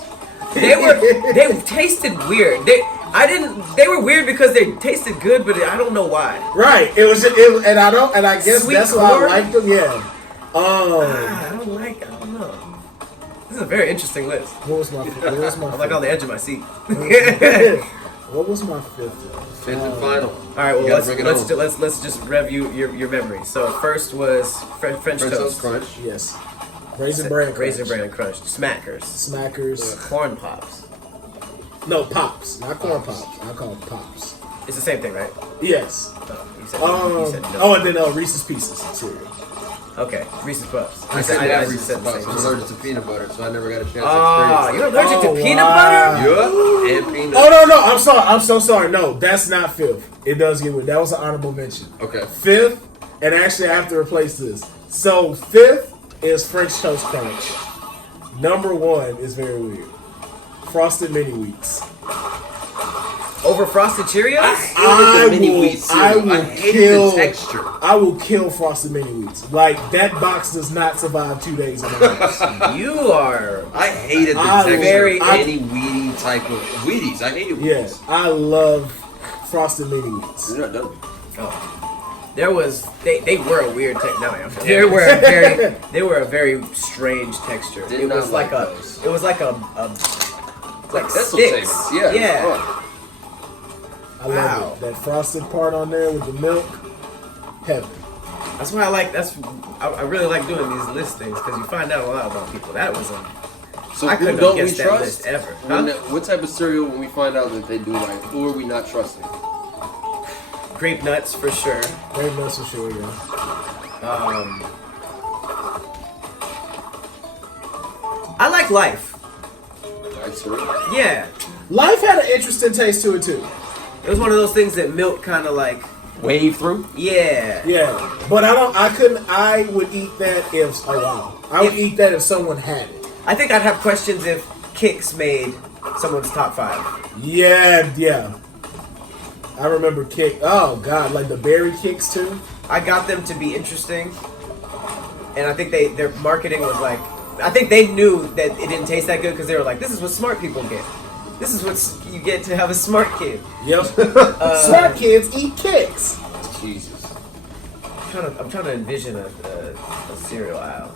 They tasted weird. They were weird because they tasted good, but I don't know why. Right. And I guess Sweet that's why corn? I liked them, yeah. I don't know. This is a very interesting list. What was my I'm like on the edge of my seat. What was my 5th? Fifth and final. All right, well You gotta bring it home. let's just review your memory. So first was French French toast, Toast Crunch. Yes. Raisin Bran Crunch. Raisin Bran Crunch, Smackers, Smackers. Corn Pops. No, Pops. Not Corn Pops. I call them Pops. It's the same thing, right? Yes. Oh, you said no. Oh, and then Reese's Pieces cereal. Okay, Reese's Puffs. I said that just Reese's said the Puffs. same I'm thing. allergic to peanut butter, so I never got a chance to Ah, experience you're allergic Oh, to peanut wow. butter? it. Yup, and peanut. Oh, no. I'm sorry. I'm so sorry. No, that's not 5th. It does get weird. That was an honorable mention. Okay. 5th, and actually I have to replace this. So 5th is French Toast Crunch. Number 1 is very weird. Frosted Mini Wheats. Over Frosted Cheerios? I hated the mini wheat cereal. I hated the texture. I will kill Frosted Mini Wheats. Like, that box does not survive 2 days in my house. You are. I hated the I texture very- of any weedy type of Wheaties. I hated Wheaties. Yes, I love Frosted Mini Wheats. You're not done. Oh. There was they were a weird texture. They were a very strange texture. Did It not was like like a those. it was like a like Pretzel sticks. savers. Yeah. Yeah. Oh. I Wow. love it. That frosted part on there with the milk, heaven. That's why I really like doing these list things because you find out a lot about people. That was a So I who couldn't don't have we guessed that trust? list ever. When Huh? what type of cereal when we find out that they do like? Who are we not trusting? Grape nuts for sure. Grape nuts for sure, yeah. I like Life. Nice cereal. Yeah. Life had an interesting taste to it too. It was one of those things that milk kind of like, Wave through. yeah. Yeah, but I would eat that if, oh wow. I would eat that if someone had it. I think I'd have questions if Kix made someone's top 5. Yeah. I remember Kick. Oh god, like the berry kicks too. I got them to be interesting, and I think their marketing was like, I think they knew that it didn't taste that good because they were like, this is what smart people get. This is what you get to have a smart kid. Yep. Smart kids eat kicks. Jesus. I'm trying to envision a cereal aisle.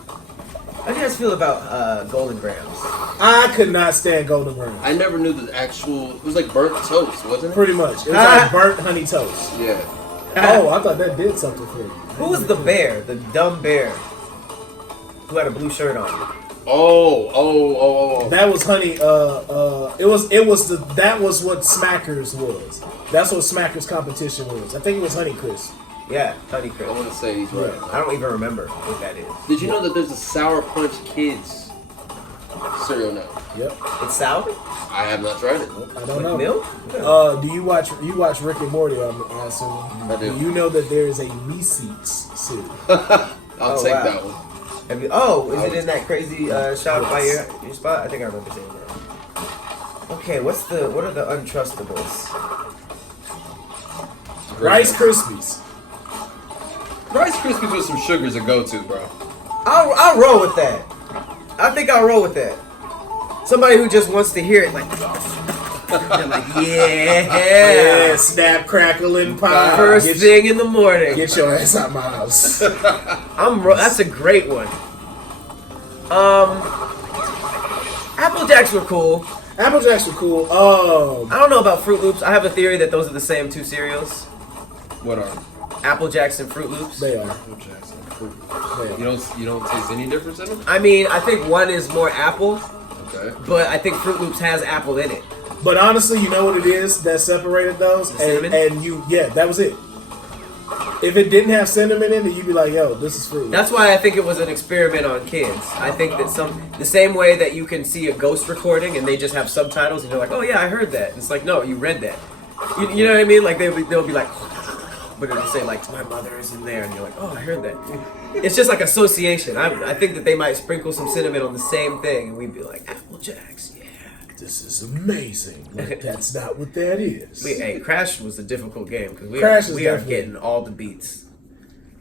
How do you guys feel about Golden Grams? I could not stand Golden Grams. I never knew the actual. It was like burnt toast, wasn't it? Pretty much. It was like burnt honey toast. Yeah. Oh, I thought that did something for you. Who was the bear? The dumb bear who had a blue shirt on? Oh. That was honey. That was what Smackers was. That's what Smackers competition was. I think it was Honey Crisp. Yeah, Honey I Crisp. want to say he's right. I don't even remember what that is. Did you know that there's a Sour Punch Kids cereal now? Yep. It's sour? I have not tried it. I don't know. Milk? Do you watch Rick and Morty? I assume. I do. You know that there is a Meeseeks cereal. I'll take that one. Is it in that crazy shop by your spot? I think I remember seeing that. Okay, what are the untrustables? Rice Krispies. Rice Krispies with some sugars a go-to, bro. I'll roll with that. I think I'll roll with that. Somebody who just wants to hear it, like, they're like, yeah, snap, crackle, and pop. First thing in the morning. Get your ass out my house. That's a great one. Apple Jacks were cool. Apple Jacks were cool. I don't know about Fruit Loops. I have a theory that those are the same two cereals. What are? Apple Jacks and Fruit Loops. They are. Apple Jacks and Fruit Loops. You don't taste any difference in them? I mean, I think one is more apple, Okay. but I think Fruit Loops has apple in it. But honestly, you know what it is that separated those? Cinnamon? That was it. If it didn't have cinnamon in it, you'd be like, yo, this is fruit. That's why I think it was an experiment on kids. I think that the same way that you can see a ghost recording and they just have subtitles and you're like, oh yeah, I heard that. And it's like, no, you read that. You know what I mean? Like they'll be like, but it'll say like, my mother is in there, and you're like, oh, I heard that. It's just like association. I think that they might sprinkle some cinnamon on the same thing, and we'd be like, Apple Jacks, yeah. This is amazing. Like, that's not what that is. Hey, Crash was a difficult game because we are getting all the beats.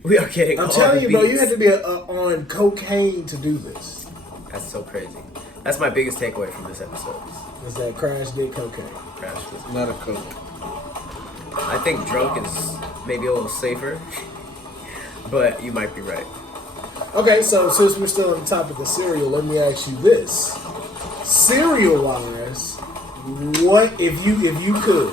We are getting all the beats. I'm telling you, bro, you had to be on cocaine to do this. That's so crazy. That's my biggest takeaway from this episode. Is that Crash did cocaine. Crash was. Not a coke. I think drunk is maybe a little safer, but you might be right. Okay, so since we're still on the topic of cereal, let me ask you this. Cereal-wise, what if you could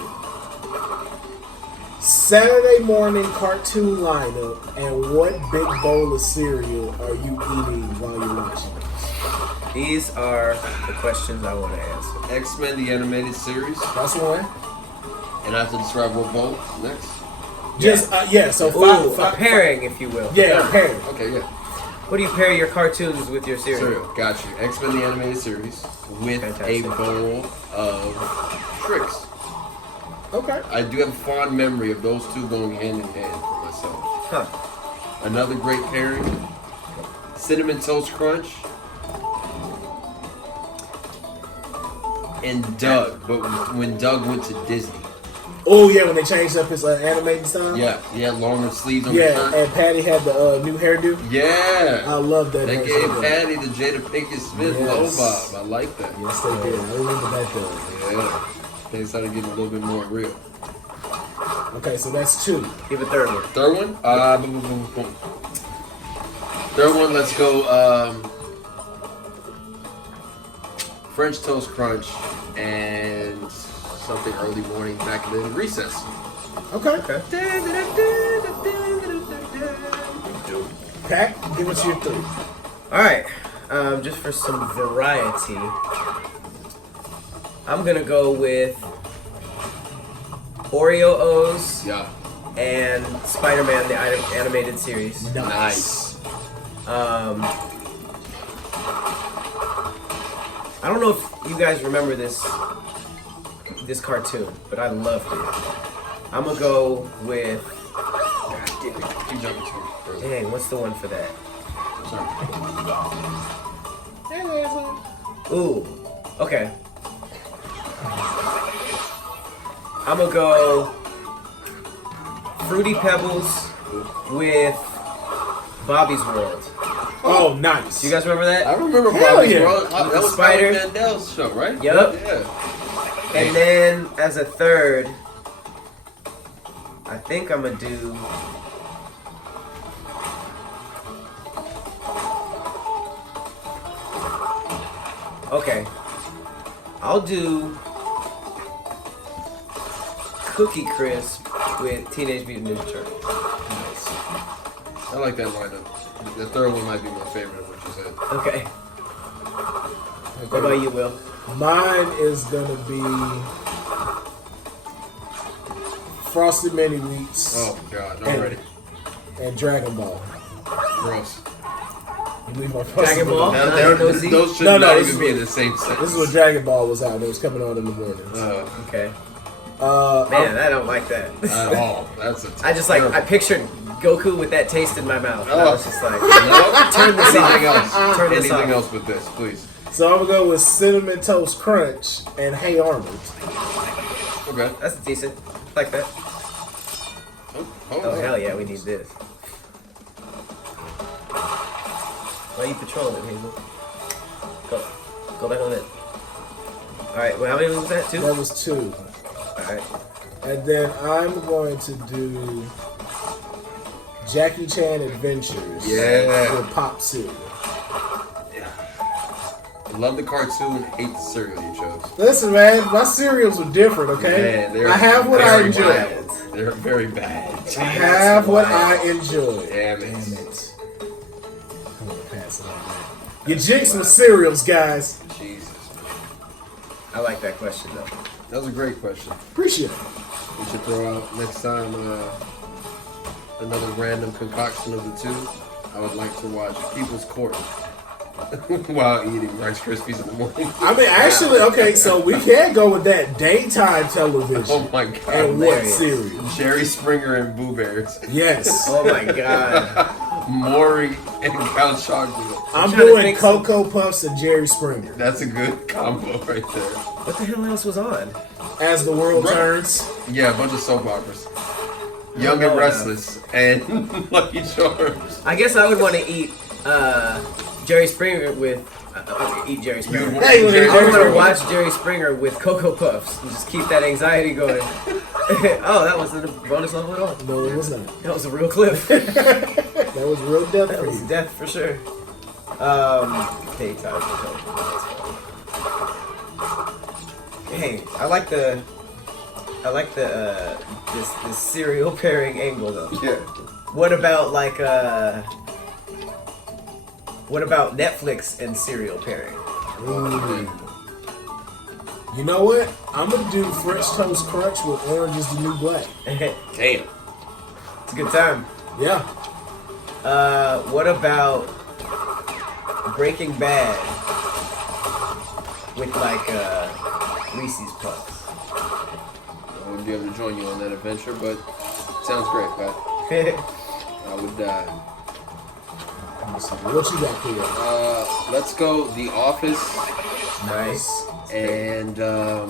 Saturday morning cartoon lineup, and what big bowl of cereal are you eating while you're watching this? These are the questions I want to answer. X-Men, the animated series. That's one. And I have to describe what bowl next. So Ooh, five a pairing, if you will. Yeah, a pairing. Okay, yeah. What do you pair your cartoons with your cereal? Got you. X-Men, the animated series with Fantastic. a bowl of tricks. Okay. I do have a fond memory of those two going hand in hand for myself. Huh. Another great pairing, Cinnamon Toast Crunch, and Doug. But when Doug went to Disney. Oh yeah, when they changed up his animating style. Yeah, he had longer sleeves on the Yeah, shirt. and Patty had the new hairdo. Yeah. I love that. They version gave of that. Patty the Jada Pinkett Smith Yes. low bob. I like that. Yes, they did. I remember that though. Yeah. Things started getting a little bit more real. Okay, so that's two. Give a third one. Third one? Boom, boom, boom, boom. Third one, let's go French Toast Crunch and something early morning back in the recess. Okay. Pat, give us your three. Alright, just for some variety, I'm gonna go with Oreo O's Yeah. and Spider-Man, the animated series. Nice. I don't know if you guys remember this cartoon, but I loved it. I'm gonna go with. God damn it. Keep jumping to me. Dang, what's the one for that? Sorry. Ooh, okay. I'm gonna go Fruity Pebbles with Bobby's World. Oh, nice. Do you guys remember that? I remember Hell Bobby's yeah. World. That was Spider. Spider Mandel's show, right? Yup. Yeah. And then as a third, I think I'm gonna do. Okay, I'll do Cookie Crisp with Teenage Mutant Ninja Turtles. Nice. I like that lineup. The third one might be my favorite of what you said. Okay. What about you, Will? Mine is gonna be Frosted Mini Wheats Oh my god, already. and Dragon Ball. Gross. You leave my Dragon Ball? Now, those those should No, not this even is be in the same sentence. This is when Dragon Ball was out. It was coming on in the mornings. Okay. Uh, Man, I don't like that. At all. That's a I just I pictured Goku with that taste in my mouth. And I was just like, no, turn this anything off. else. Turn this Anything off. else but this, please. so I'm gonna go with Cinnamon Toast Crunch and Hey Arnold. Okay. That's decent. I like that. Oh, hell yeah, we need this. Why you patrolling it, Hazel? Go back on it. Alright, well, how many was that? Two? That was 2. Alright. And then I'm going to do Jackie Chan Adventures. Yeah. With Pop Cereal. Love the cartoon, hate the cereal you chose. Listen, man, my cereals are different, okay? Man, they're I have what I very enjoy. bad. They're very bad. I have what I enjoy. Damn Damn it. it. I'm gonna pass it on that. You jinx with cereals, guys. Jesus. I like that question, though. That was a great question. Appreciate it. We should throw out next time another random concoction of the two. I would like to watch People's Court while eating Rice Krispies in the morning. I mean, actually, okay, so we can go with that daytime television. Oh my god. And what hilarious. cereal? Jerry Springer and Boo Bears. Yes. Oh my god. Maury and Count Chocula. I'm trying to doing think Cocoa Puffs and Jerry Springer. That's a good combo right there. What the hell else was on? As the world Right. turns. Yeah, a bunch of soap operas. Young know and Restless and Lucky Charms. I guess I would want to eat Jerry Springer with. Eat Jerry Springer. You'd Hey, want Jerry I want to Springer. watch Jerry Springer with Cocoa Puffs and just keep that anxiety going. Oh, that wasn't a bonus level at all. No, it was not. That was a real clip. That was real death That for was you. death for sure. Daytime. Hey, I like the this cereal pairing angle though. Yeah. What about what about Netflix and cereal pairing? Ooh. You know what? I'm gonna do French Toast Crunch with Orange is the New Black. Damn. It's a good time. Yeah. What about Breaking Bad with Reese's Puffs? I wouldn't be able to join you on that adventure, but sounds great, Pat. I would die. Let me see. What you got here? Let's go The Office, Nice. and I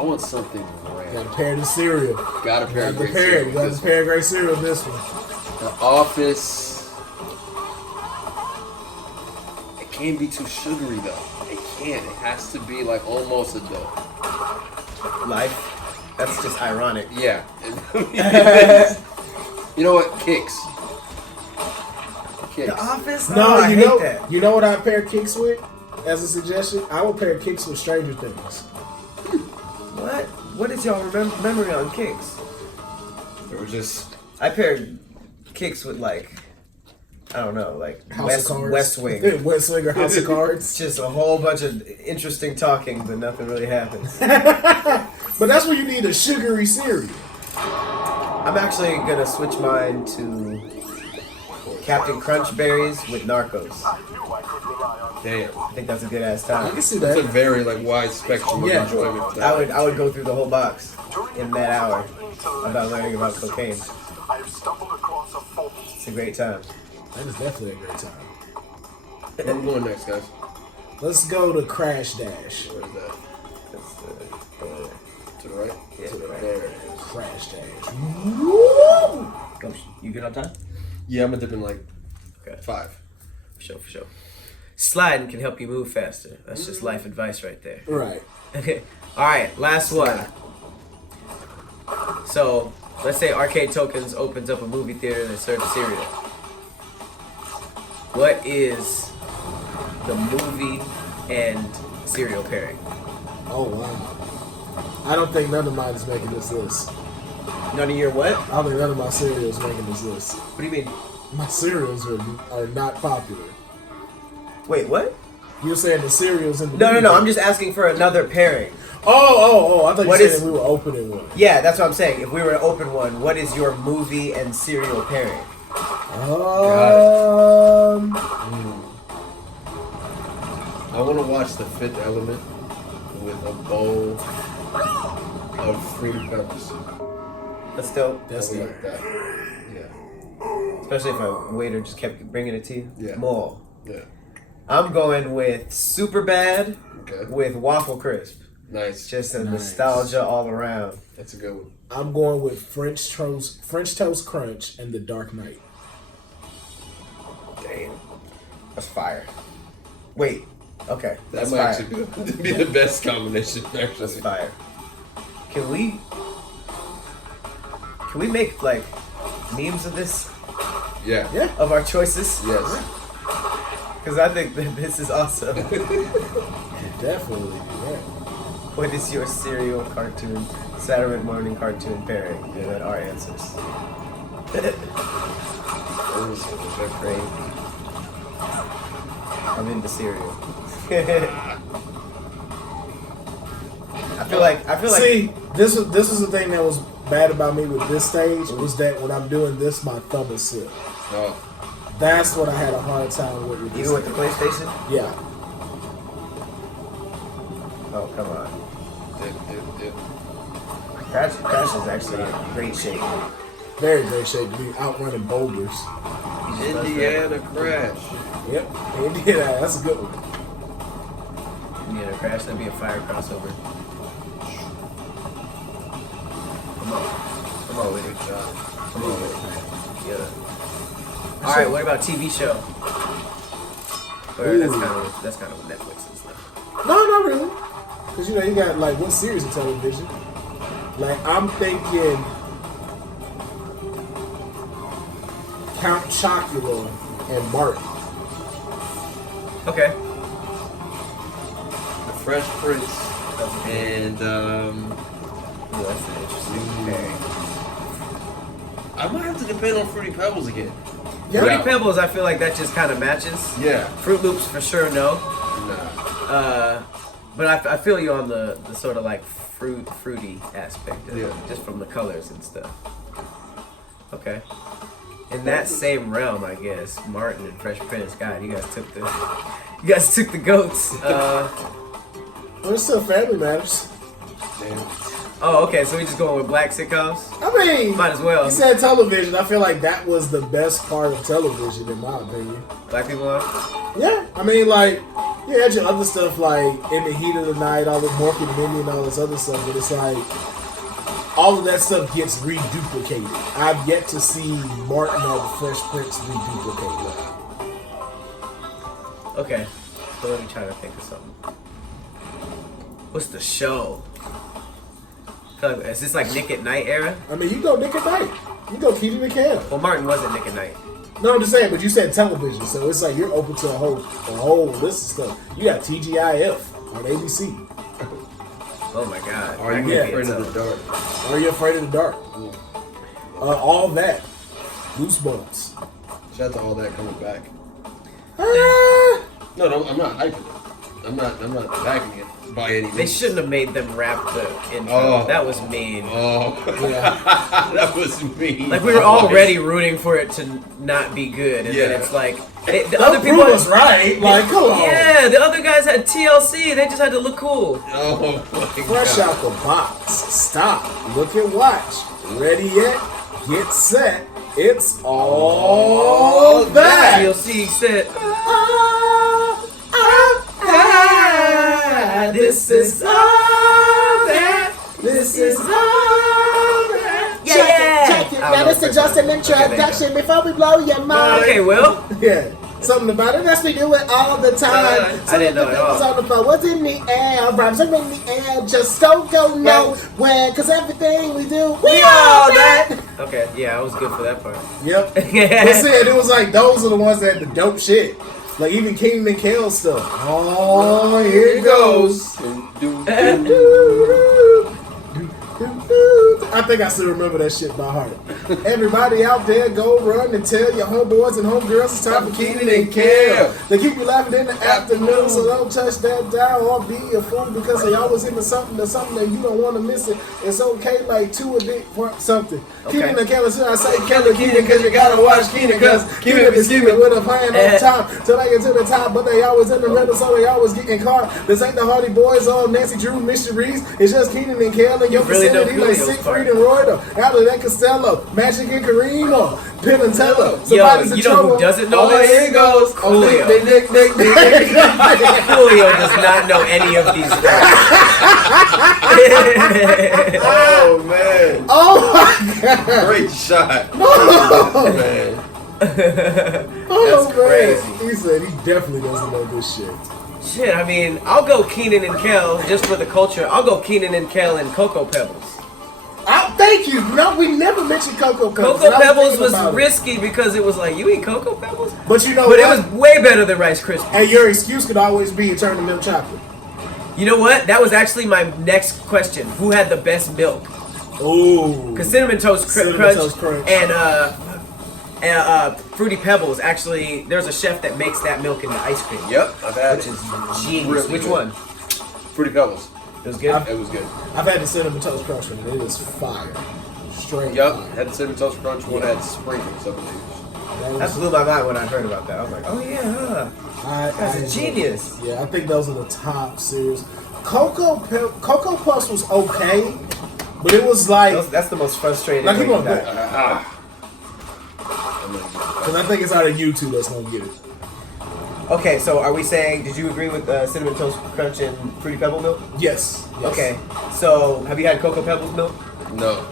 want something Got random. to pair the cereal. Got a pair of Got to great pair. cereal You got with to this pair great cereal with this one. one. The Office. It can't be too sugary though. It can't. It has to be like almost adult. Life. That's just ironic. Yeah. You know what? Kicks. Kicks. The Office? No, Oh, I you hate know, that. you know what I pair Kicks with? As a suggestion, I would pair Kicks with Stranger Things. What? What is y'all memory on Kicks? They were just. I paired Kicks with I don't know, House of Cards. West Wing. West Wing or House of Cards. Just a whole bunch of interesting talking, but nothing really happens. But that's where you need a sugary cereal. I'm actually gonna switch mine to Captain Crunch berries with Narcos. Damn. I think that's a good ass I time. can see That's a that. very like wide spectrum of Yeah. enjoyment. I would go through the whole box in that hour about learning about cocaine. It's a great time. That is definitely a great time. Where we going next, guys? Let's go to Crash Dash. Where is that? That's To the right? yeah, to the right. There it is. Crash Dash. Go, you good on time? Yeah, I'm gonna dip in like Okay. 5. For sure. Sliding can help you move faster. That's just life advice right there. Right. Okay. All right, last one. So, let's say Arcade Tokens opens up a movie theater that serves cereal. What is the movie and cereal pairing? Oh, wow. I don't think none of mine is making this list. None of your what? I don't think none of my cereals making this list. What do you mean? My cereals are not popular. Wait, what? You're saying the cereals in the No. I'm just asking for another pairing. Oh! I thought you What said is- that we were opening one. Yeah, that's what I'm saying. If we were to open one, what is your movie and cereal pairing? I want to watch The Fifth Element with a bowl of Fruity Pebbles. That's dope. That's I would it. like that. Yeah. Especially if a waiter just kept bringing it to you. Yeah. More. Yeah. I'm going with Super Bad Okay. with Waffle Crisp. Nice. Just a Nice. nostalgia all around. That's a good one. I'm going with French Toast Crunch and the Dark Knight. Damn. That's fire. Wait. Okay. That That's might fire. actually be the best combination. That's Actually. fire. Can we make like memes of this? Yeah. Yeah. Of our choices? Yes. Because I think that this is awesome. Definitely. Yeah. What is your cereal cartoon, Saturday morning cartoon pairing? And then our answers. Great. I'm into cereal. I feel like. See, this was the thing that was bad about me with this stage was that when I'm doing this, my thumb is slipped. Oh. That's what I had a hard time with. Even with the PlayStation? Yeah. Oh, come on. It. Crash is actually in great shape. Very great shape to be outrunning boulders. He just does Indiana Crash. Yep. Yeah, that's a good one. that. Indiana Crash, that'd be a fire crossover. Come on with it. Come on with it. Yeah. Alright, what about TV show? Or that's kind of what Netflix is though. No, not really. Because, you got, like, what series of television? Like, I'm thinking Count Chocula and Martin. Okay. The Fresh Prince. And Ooh, that's an interesting pairing. I might have to depend on Fruity Pebbles again. Yeah. Fruity Pebbles, I feel like that just kind of matches. Yeah. Fruit Loops for sure, no. Nah. But I feel you on the sort of like fruity aspect of it, Yeah. just from the colors and stuff. Okay. In that same realm, I guess, Martin and Fresh Prince. God, you guys took the goats. But it's still Family Matters. Damn. Oh, okay. So we just going with black sitcoms. I mean, Might as well. you said television. I feel like that was the best part of television, in my opinion. Black people on. Yeah, I mean, like, you had your other stuff, like, In the Heat of the Night, all the Morky and Mindy and all this other stuff, but it's like, all of that stuff gets reduplicated. I've yet to see Martin or the Fresh Prince reduplicated. Okay. So let me try to think of something. What's the show? Is this like Nick at Night era? I mean, you go Nick at Night. You go Keaton and Cam. Well, Martin wasn't Nick at Night. No, I'm just saying, but you said television, so it's like you're open to a whole list of stuff. You got TGIF on ABC. Oh my God. Are I you can't afraid tell. of the dark? Are You Afraid of the Dark? All that. Goosebumps. Shout out to all that coming back. Ah, No, I'm not hyping it. I'm not backing it by any means. They shouldn't have made them rap the intro. Oh. That was mean. Oh, that was mean. Like we were already rooting for it to not be good, and then Yeah. it's like the other people was right. Like, come on. Yeah, the other guys had TLC. They just had to look cool. Oh my Fresh God. out the box. Stop. Look and watch. Ready yet? Get set. It's all that. TLC said, This is all that. This is all that. yeah. Now this is just an introduction before we blow your mind. Okay, well, Yeah. Something about it. That's we do it all the time. I didn't know at all. on the phone. What's in the air? Rhymes are in the air. Just don't go nowhere. Cause everything we do, we all that. okay, yeah, I was good for that part. Yep. That's it. It was like those are the ones that had the dope shit. Like even Keenan and Kel stuff. Oh, here it goes. I think I still remember that shit by heart. Everybody out there, go run and tell your homeboys and homegirls it's time for Keenan and Kel. They keep you laughing in the afternoon, so don't touch that dial or be a fool because they always into something that you don't want to miss it. It's okay, like two a bit for something. Keenan and Kel, so I say Kel and Keenan because you gotta watch Keenan because Keenan is Keenan with a plan on top till they get to the top, but they always in the middle, so they always getting caught. This ain't the Hardy Boys or Nancy Drew Mysteries. It's just Keenan and Kel and your really know vicinity like Julio's Siegfried and Roy, Alec Costello, Magic and Kareem, Penn and Taylor. Yo, you know who doesn't know this? Here it goes. Julio. Nick. Julio does not know any of these raps. Oh man! Oh my God! Great shot! Oh, Man, oh, That's crazy. Man. He said he definitely doesn't know this shit. Shit, I mean, I'll go Keenan and Kel just for the culture. I'll go Keenan and Kel and Cocoa Pebbles. Thank you. No, we never mentioned Cocoa Pebbles. Cocoa Pebbles thinking was about it. risky because it was like, you eat Cocoa Pebbles? But you know But what? it was way better than Rice Krispies. And your excuse could always be you turn to milk chocolate. You know what? That was actually my next question. Who had the best milk? Ooh. Because Cinnamon Toast Toast Crunch Crunch. and Fruity Pebbles, actually, there's a chef that makes that milk into ice cream. yep, I've had Which it. is genius. Really Which good. one? Fruity Pebbles. It was good? It was good. I've had the cinnamon toast crunch one. It is fire. Straight Yep, fire. had the cinnamon toast crunch. One had sprinkles, I believe. That blew my mind when I heard about that. I was like, oh yeah, huh. That's a genius. Yeah, I think those are the top cereals. Cocoa Puffs was okay, but it was like That's the most frustrating Like, thing come on, about man. it. because I think it's out of you two that's gonna get it. Okay, so are we saying, did you agree with Cinnamon Toast Crunch and Fruity Pebble milk? Yes. Okay, so have you had Cocoa Pebbles milk? No.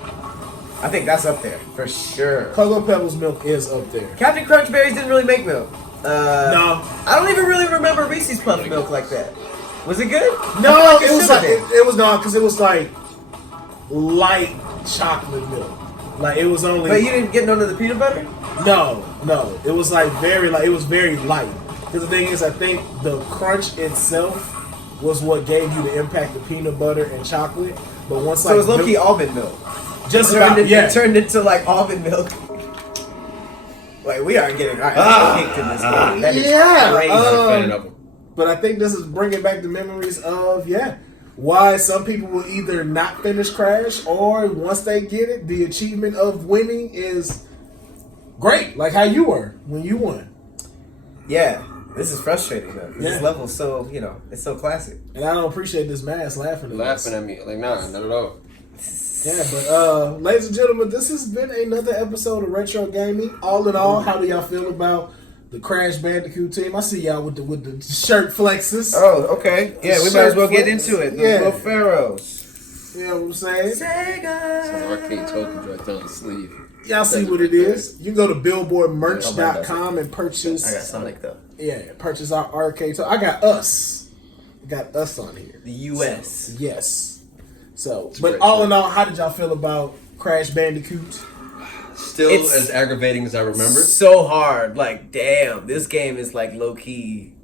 I think that's up there, for sure. Cocoa Pebbles milk is up there. Captain Crunch Berries didn't really make milk. No. I don't even really remember Reese's Puff milk like that. Was it good? No, I feel it was should've like been. it was not because it was like light chocolate milk. Like it was only But you didn't get none of the peanut butter? no. It was like very like it was very light. Because the thing is, I think the crunch itself was what gave you the impact of peanut butter and chocolate. But once So like it was low-key milk- almond milk. just It about it turned into like almond milk. Wait, we are getting kicked in this game. That is Yeah, crazy. I'm not a fan of them. But I think this is bringing back the memories of why some people will either not finish Crash or once they get it, the achievement of winning is great. Like how you were when you won. Yeah, this is frustrating though. Yeah. This level's so, it's so classic. And I don't appreciate this mask laughing at us. Laughing at me. Like, nah, not at all. Yeah, but ladies and gentlemen, this has been another episode of Retro Gaming. All in all, how do y'all feel about the Crash Bandicoot team? I see y'all with the shirt flexes. Oh, okay. Yeah, we might as well get into it. Yeah. Little pharaohs. You know what I'm saying? Sega. Arcade token right down the sleeve. Y'all see what it is. You can go to billboardmerch.com and purchase. I got Sonic though. Yeah, purchase our arcade. So I got us. I got us on here. The US. Yes. So, a but great all show. in all, how did y'all feel about Crash Bandicoot? Still It's- as aggravating as I remember. So hard. Like, damn, this game is like low key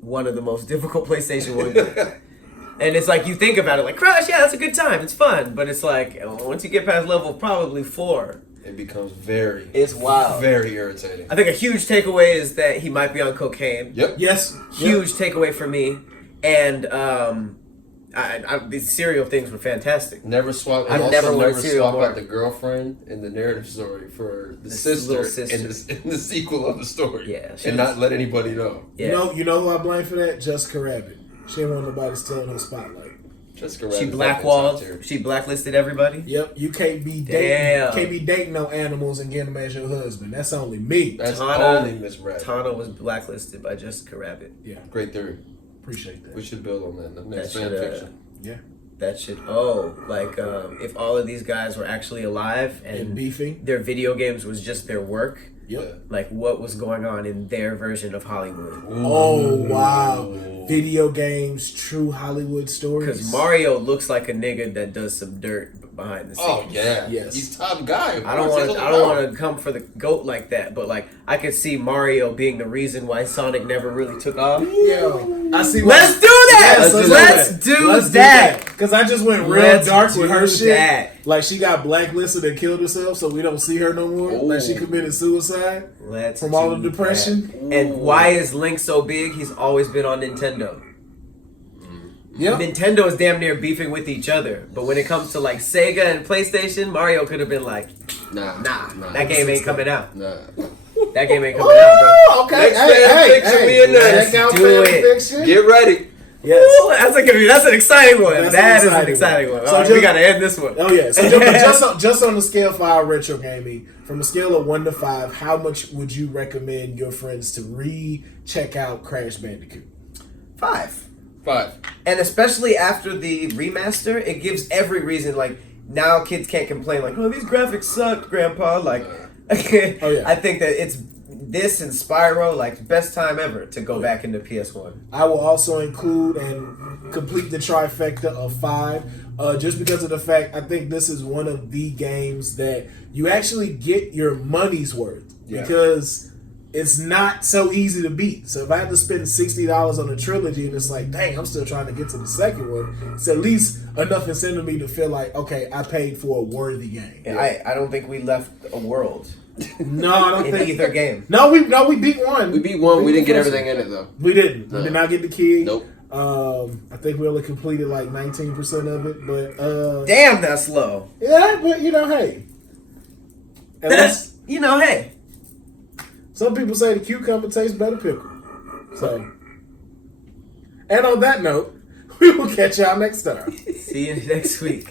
one of the most difficult PlayStation 1 games. And it's like, you think about it, like, Crash, yeah, that's a good time. It's fun. But it's like, once you get past level probably 4, it becomes very, It's wild. very irritating. I think a huge takeaway is that he might be on cocaine. Yep. Yes. Huge takeaway for me. And these serial things were fantastic. Never swap. I've Also never wanted never serial swap more. out the girlfriend in the narrative story for the This sister, little sister. in the sequel of the story. Yeah, she and was- not let anybody know. Yeah. You know who I blame for that? Jessica Rabbit. She didn't want nobody stealing her spotlight. Jessica She Rabbit blackwalled. fucking top tier. She blacklisted everybody. Yep, you can't be Damn. dating no animals and getting them as your husband. That's only me. That's Tana- only Miss Rabbit. Tana was blacklisted by Jessica Rabbit. Yeah, Great theory. appreciate that. We should build on that in the next That fan should, fiction. Yeah, That should if all of these guys were actually alive and and beefing. their video games was just their work, Yep. like what was going on in their version of Hollywood? Oh wow, video games, true Hollywood stories. Because Mario looks like a nigga that does some dirt behind the scenes. Oh yeah, Yes. he's top guy. I don't want to come for the goat like that, but like I could see Mario being the reason why Sonic never really took off. Yo, I see. Let's do that. Yes, Let's do that. Because I just went real Let's dark with her do shit. that. Like she got blacklisted and killed herself, so we don't see her no more. Like she Ooh. committed suicide Let's from all do the depression. that. And why is Link so big? He's always been on Nintendo. Yep. Nintendo is damn near beefing with each other, but when it comes to like Sega and PlayStation, Mario could have been like, Nah, that game ain't coming out. Nah. That game ain't coming out, bro. Oh, okay. Next fan fiction, we in there. Check out Let's do fan it. fiction. Get ready. Yes. Ooh, that's an exciting one. That's That an is an exciting exciting one. one. So All right, just- we gotta end this one. Oh yeah. So just on the scale for our retro gaming, from a scale of 1 to 5, how much would you recommend your friends to check out Crash Bandicoot? 5. 5. And especially after the remaster, it gives every reason. Like now, kids can't complain like, "Oh, these graphics suck, Grandpa." Like, Oh, yeah. I think that it's this and Spyro, like best time ever to go back into PS1. I will also include and complete the trifecta of 5, just because of the fact I think this is one of the games that you actually get your money's worth because it's not so easy to beat. So if I had to spend $60 on a trilogy and it's like, dang, I'm still trying to get to the second one, it's at least enough incentive me to feel like, okay, I paid for a worthy game. And I don't think we left a world No, I don't in think either game. No, we beat one. We beat one. We didn't get the first everything in it though. We didn't. No. We did not get the key. Nope. I think we only completed like 19% of it, but Damn, that's low. yeah, but hey. And that's, Hey. some people say the cucumber tastes better pickled. So, and on that note, we will catch y'all next time. See you next week.